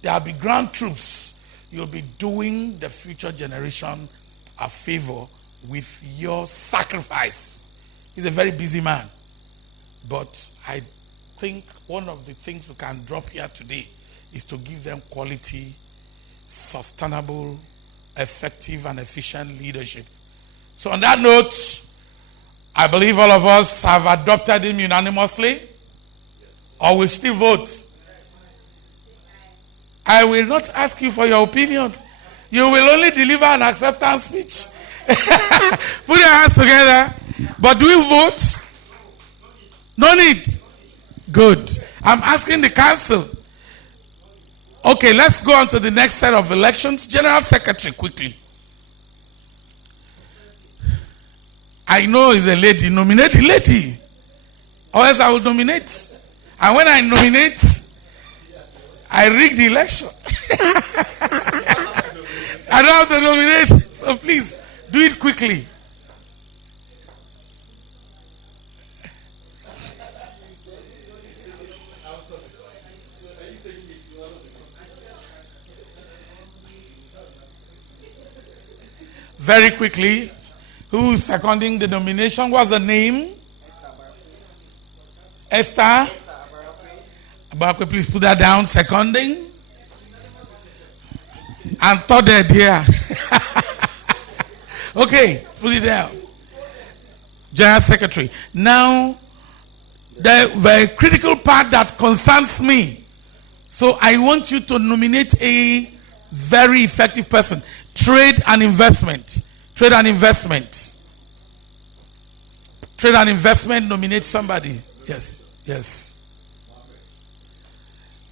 there will be ground troops. You'll be doing the future generation a favor with your sacrifice. He's a very busy man. But I think one of the things we can drop here today is to give them quality, sustainable, effective, and efficient leadership. So on that note, I believe all of us have adopted him unanimously. Or will still vote? I will not ask you for your opinion. You will only deliver an acceptance speech. Put your hands together. But do we vote? No need. Good. I'm asking the council. Okay, let's go on to the next set of elections. General Secretary, quickly. I know it's a lady. Nominate the lady. Or else I will nominate. And when I nominate, I rig the election. I don't have to nominate. So please, do it quickly. Very quickly. Who is seconding the nomination? What's the name? Esther. Abarakwe, please put that down. Seconding. And third here. Okay, put it down. General Secretary. Now, the very critical part that concerns me. So I want you to nominate a very effective person. Trade and investment. Trade and investment. Trade and investment, nominate somebody. Yes. Yes.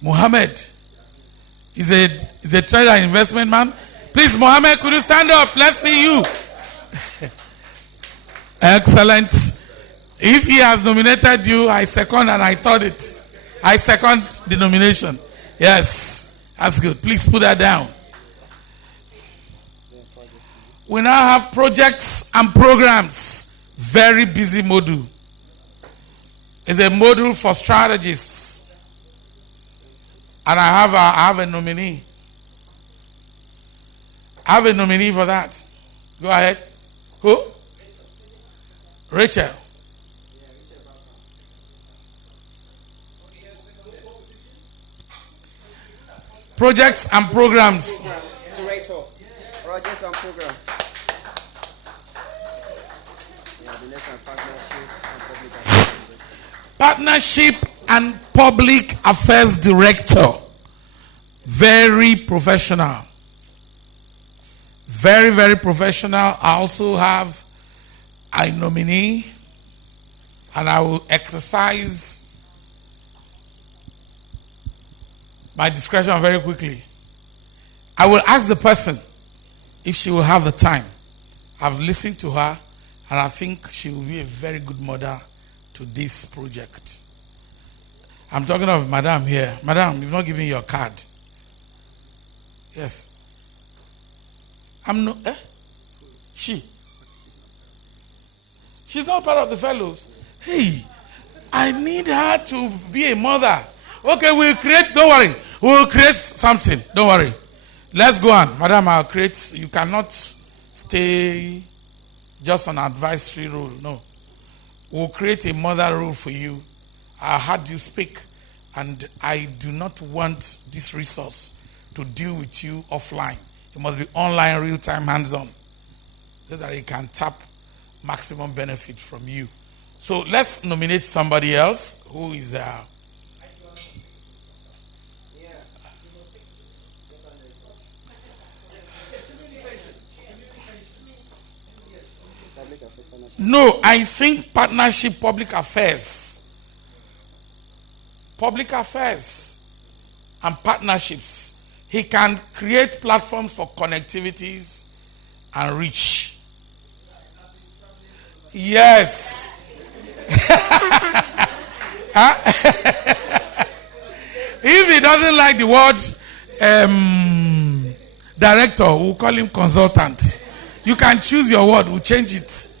Mohammed is a trade and investment man. Please, Mohammed, could you stand up? Let's see you. Excellent. If he has nominated you, I second and I thought it. I second the nomination. Yes. That's good. Please put that down. We now have projects and programs. Very busy module. It's a module for strategists. And I have a nominee. I have a nominee for that. Go ahead. Who? Rachel. Projects and programs. Director. Projects and programs. Partnership and Public Affairs Director. Very professional. Very, very professional. I also have a nominee, and I will exercise my discretion very quickly. I will ask the person if she will have the time. I've listened to her, and I think she will be a very good mother to this project. I'm talking of Madam here. Madam, you've not given me your card. Yes. I'm no. She's not part of the fellows. Hey, I need her to be a mother. Okay, we'll create. Don't worry. We'll create something. Don't worry. Let's go on, Madam. I'll create. You cannot stay just on advisory role. No. We'll create a mother role for you. I heard you speak, and I do not want this resource to deal with you offline. It must be online, real-time, hands-on, so that it can tap maximum benefit from you. So let's nominate somebody else who is No, I think partnership, public affairs. Public affairs and partnerships. He can create platforms for connectivities and reach. Yes. If he doesn't like the word director, we'll call him consultant. You can choose your word, we'll change it.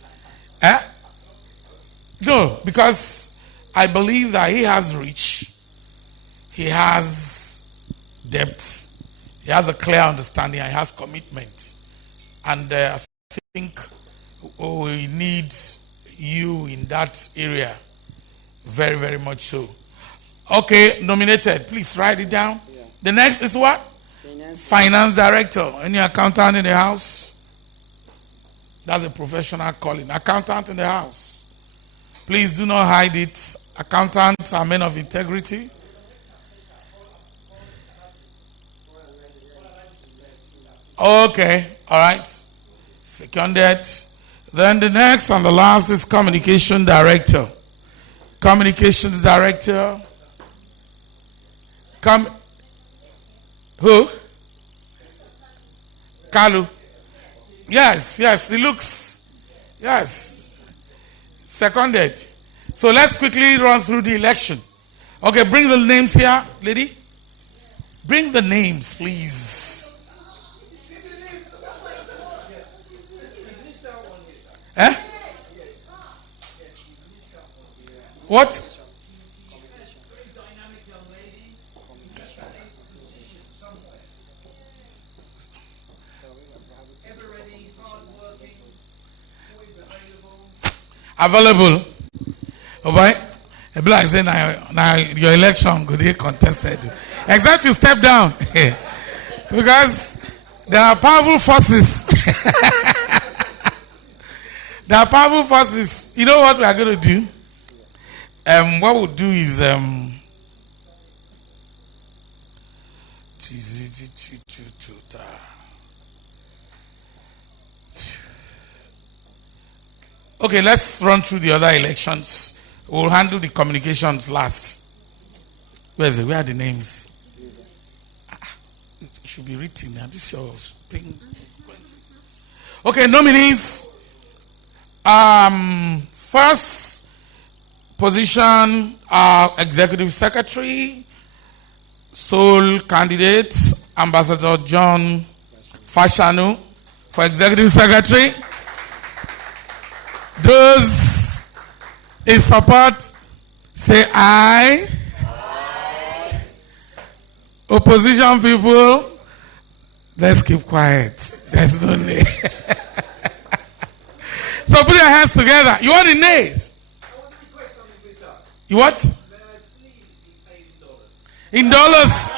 No, because I believe that he has reach, he has depth, he has a clear understanding, and he has commitment. And I think we need you in that area very, very much so. Okay, nominated. Please write it down. Yeah. The next is what? Finance director. Any accountant in the house? That's a professional calling. Accountant in the house. Please do not hide it. Accountants are men of integrity. Okay, all right. Seconded. Then the next and the last is communication director. Communications director. Who? Kalu. Yes, he looks. Yes. Seconded. So let's quickly run through the election. Okay, bring the names here, lady. Bring the names, please. What? available. Oh boy, a black say now your election could be contested. Except you step down. Because there are powerful forces. There are powerful forces. You know what we are going to do? What we'll do is okay, let's run through the other elections. We'll handle the communications last. Where are the names? It should be written. Now, this is your thing. Okay, nominees. First position, Executive Secretary, sole candidate, Ambassador John Fashanu for Executive Secretary. Those in support, say aye. Aye. Opposition people, let's keep quiet. There's no need. So put your hands together. You want the nays? You what? In dollars.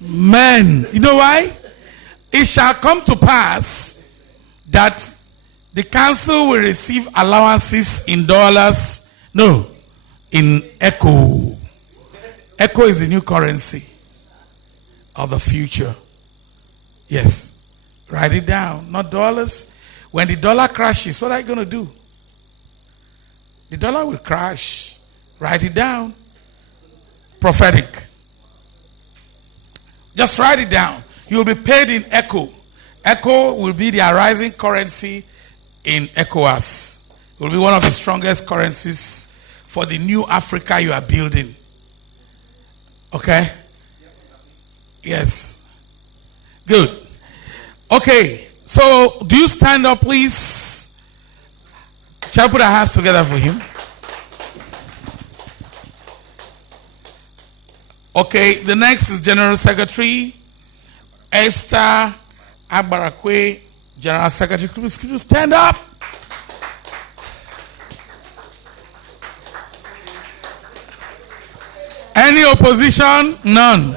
Amen. You know why? It shall come to pass that the council will receive allowances in dollars. No, in echo. Echo is the new currency of the future. Yes. Write it down. Not dollars. When the dollar crashes, what are you going to do? The dollar will crash. Write it down. Prophetic. Just write it down. You'll be paid in echo. Echo will be the arising currency in ECOWAS. It will be one of the strongest currencies for the new Africa you are building. Okay? Yes. Good. Okay. So, do you stand up, please? Shall I put our hands together for him? Okay. The next is General Secretary Esther Agbarakwe, General Secretary. Could you stand up? Any opposition? None.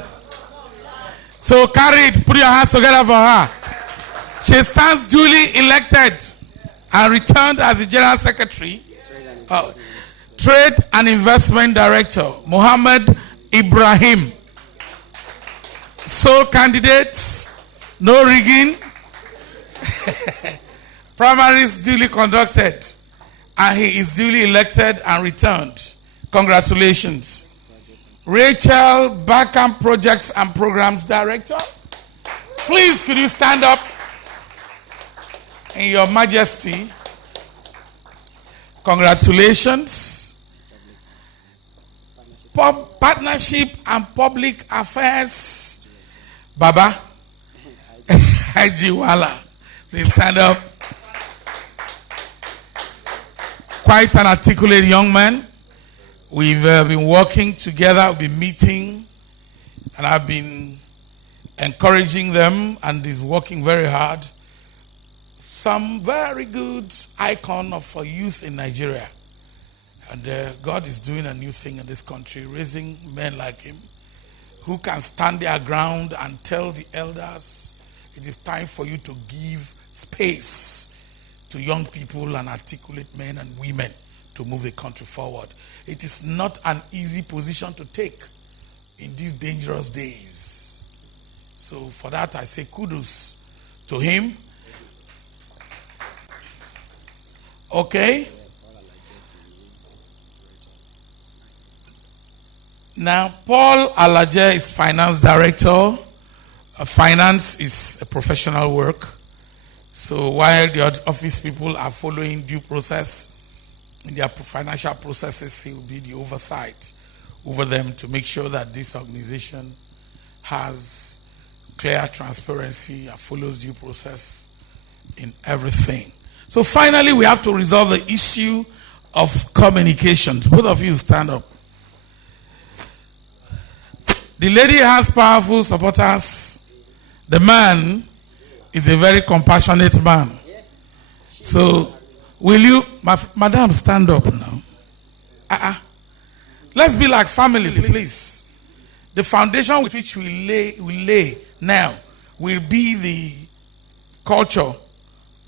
So carry it. Put your hands together for her. She stands duly elected and returned as the General Secretary. Trade and Investment Director, Mohammed Ibrahim. So candidates, no rigging. Primaries duly conducted. And he is duly elected and returned. Congratulations. Rachel Backham, Projects and Programs Director. Please, could you stand up? In your majesty. Congratulations. Partnership and Public Affairs. Baba. Hajiwala. Please stand up. Quite an articulate young man. We've been working together, we've been meeting, and I've been encouraging them, and he's working very hard. Some very good icon for youth in Nigeria. And God is doing a new thing in this country, raising men like him who can stand their ground and tell the elders it is time for you to give space to young people and articulate men and women to move the country forward. It is not an easy position to take in these dangerous days. So for that I say kudos to him. Okay. Now Paul Alaje is Finance Director. Finance is a professional work. So while the office people are following due process in their financial processes, he will be the oversight over them to make sure that this organization has clear transparency and follows due process in everything. So finally, we have to resolve the issue of communications. Both of you stand up. The lady has powerful supporters. The man is a very compassionate man. So Will you, madam, stand up now? Let's be like family, please. The foundation with which we lay now will be the culture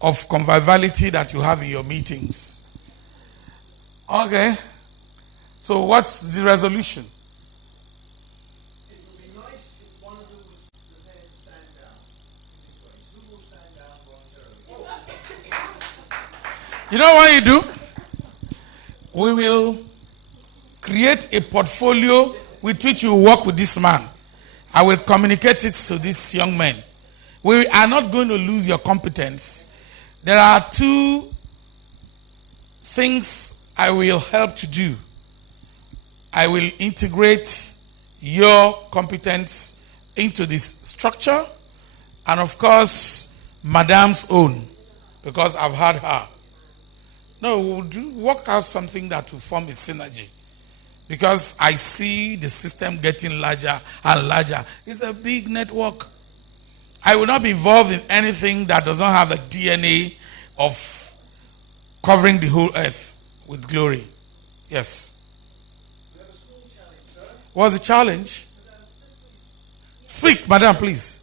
of conviviality that you have in your meetings. Okay. So what's the resolution? It would be nice if one of them was prepared to stand down in this way. Who will stand down voluntarily? You know what you do? We will create a portfolio with which you work with this man. I will communicate it to these young men. We are not going to lose your competence. There are two things I will help to do. I will integrate your competence into this structure, and of course, Madam's own, because I've had her. No, we'll work out something that will form a synergy, because I see the system getting larger and larger. It's a big network. I will not be involved in anything that does not have the DNA of covering the whole earth with glory. Yes. We have a small challenge, sir. What's the challenge? Speak, madam, please.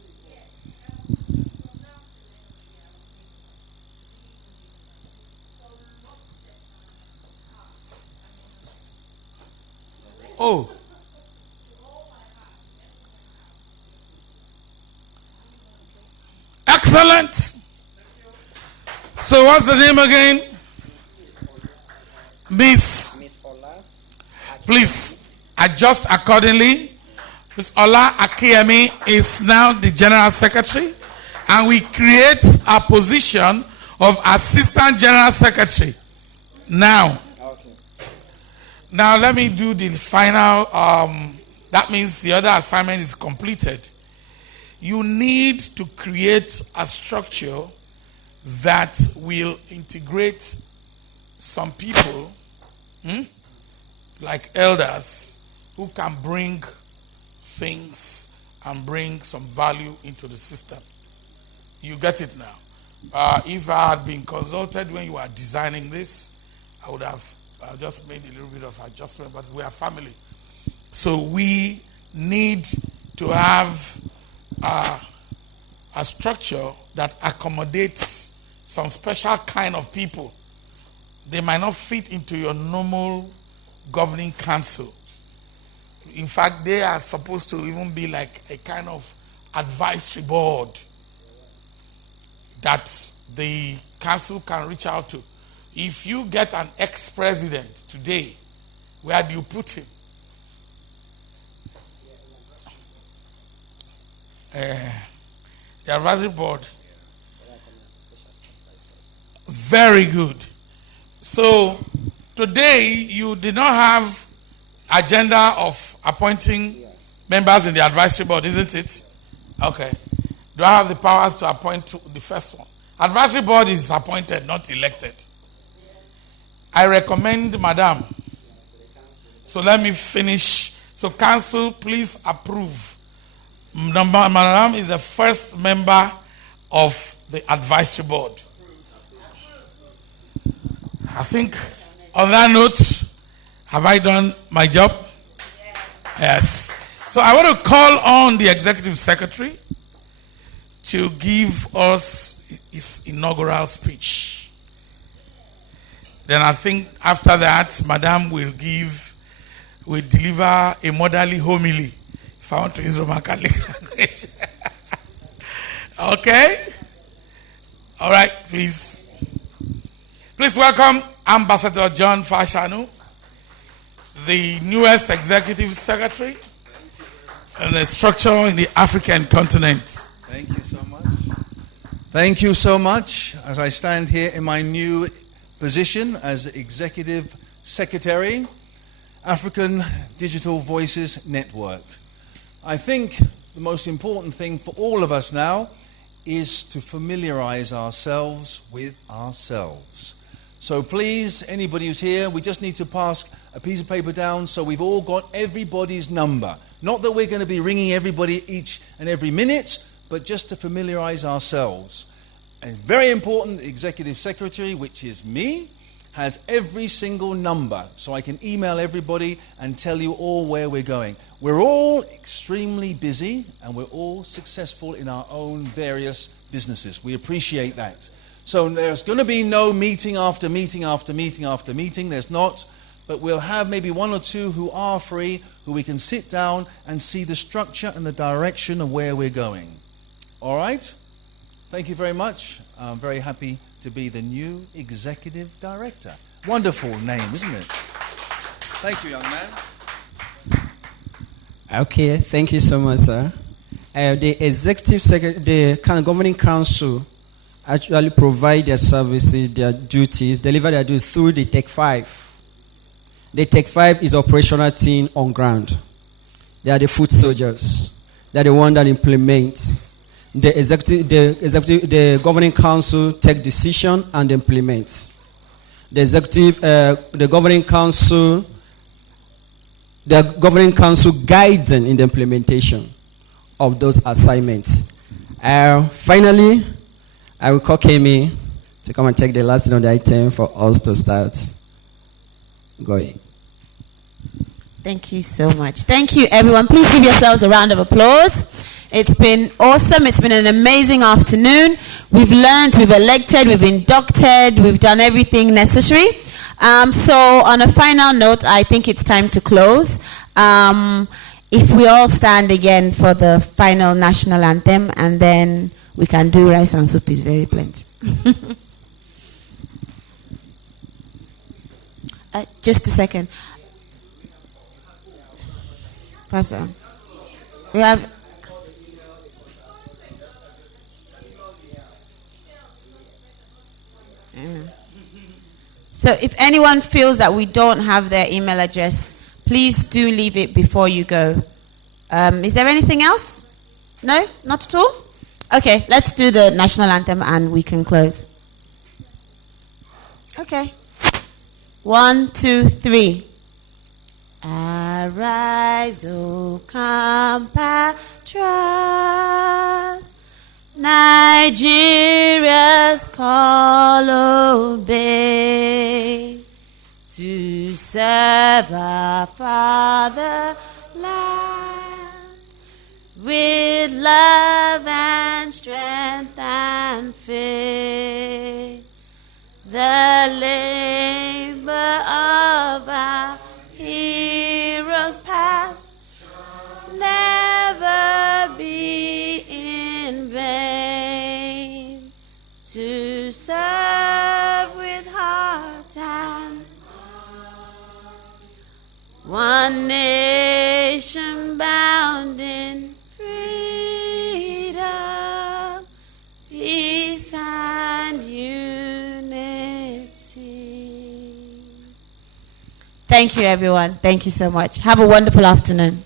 Oh. Excellent. So what's the name again? Miss Ola. Please adjust accordingly. Miss Ola Akiemi is now the General Secretary, and we create a position of Assistant General Secretary now. Now let me do the final, that means the other assignment is completed. You need to create a structure that will integrate some people, like elders, who can bring things and bring some value into the system. You get it now. If I had been consulted when you were designing this, I would have just made a little bit of adjustment, but we are family. So we need to have a structure that accommodates some special kind of people. They might not fit into your normal governing council. In fact, they are supposed to even be like a kind of advisory board that the council can reach out to. If you get an ex-president today, where do you put him? The advisory board. Very good. So today you did not have agenda of appointing members in the advisory board, isn't it? Okay. Do I have the powers to appoint the first one? Advisory board is appointed, not elected. I recommend, madam. So let me finish. So council, please approve. Madam is the first member of the advisory board. I think on that note, have I done my job? Yes. So I want to call on the executive secretary to give us his inaugural speech. Then I think after that, Madam will deliver a motherly homily, if I want to use Roman Catholic language. Okay? All right, please. Please welcome Ambassador John Fashanu, the newest executive secretary and the structure in the African continent. Thank you so much. Thank you so much. As I stand here in my new position as Executive Secretary, African Digital Voices Network. I think the most important thing for all of us now is to familiarize ourselves with ourselves. So please, anybody who's here, we just need to pass a piece of paper down so we've all got everybody's number. Not that we're going to be ringing everybody each and every minute, but just to familiarize ourselves. And very important, the executive secretary, which is me, has every single number, so I can email everybody and tell you all where we're going. We're all extremely busy, and we're all successful in our own various businesses. We appreciate that. So there's going to be no meeting after meeting after meeting after meeting. There's not. But we'll have maybe one or two who are free, who we can sit down and see the structure and the direction of where we're going. All right? Thank you very much. I'm very happy to be the new executive director. Wonderful name, isn't it? Thank you, young man. Okay, thank you so much, sir. The executive secretary, the governing council actually provide their services, their duties, deliver their duties through the Tech 5. The Tech 5 is operational team on ground. They are the foot soldiers. They are the one that implements. The governing council take decision and implements. The governing council guides them in the implementation of those assignments. Finally, I will call Kemi to come and take the last on the item for us to start going. Thank you so much. Thank you, everyone. Please give yourselves a round of applause. It's been awesome. It's been an amazing afternoon. We've learned, we've elected, we've inducted, we've done everything necessary. So on a final note, I think it's time to close. If we all stand again for the final national anthem, and then we can do rice and soup is very plenty. Just a second. Pastor, we have... So if anyone feels that we don't have their email address, please do leave it before you go. Is there anything else? No? Not at all? Okay, let's do the national anthem and we can close. Okay. 1, 2, 3. Arise, O compatriots, Nigeria's call obey, to serve our fatherland with love and strength and faith. The labor of our heroes past never be in vain, to serve with heart and one nation bound in freedom, peace and unity. Thank you, everyone. Thank you so much. Have a wonderful afternoon.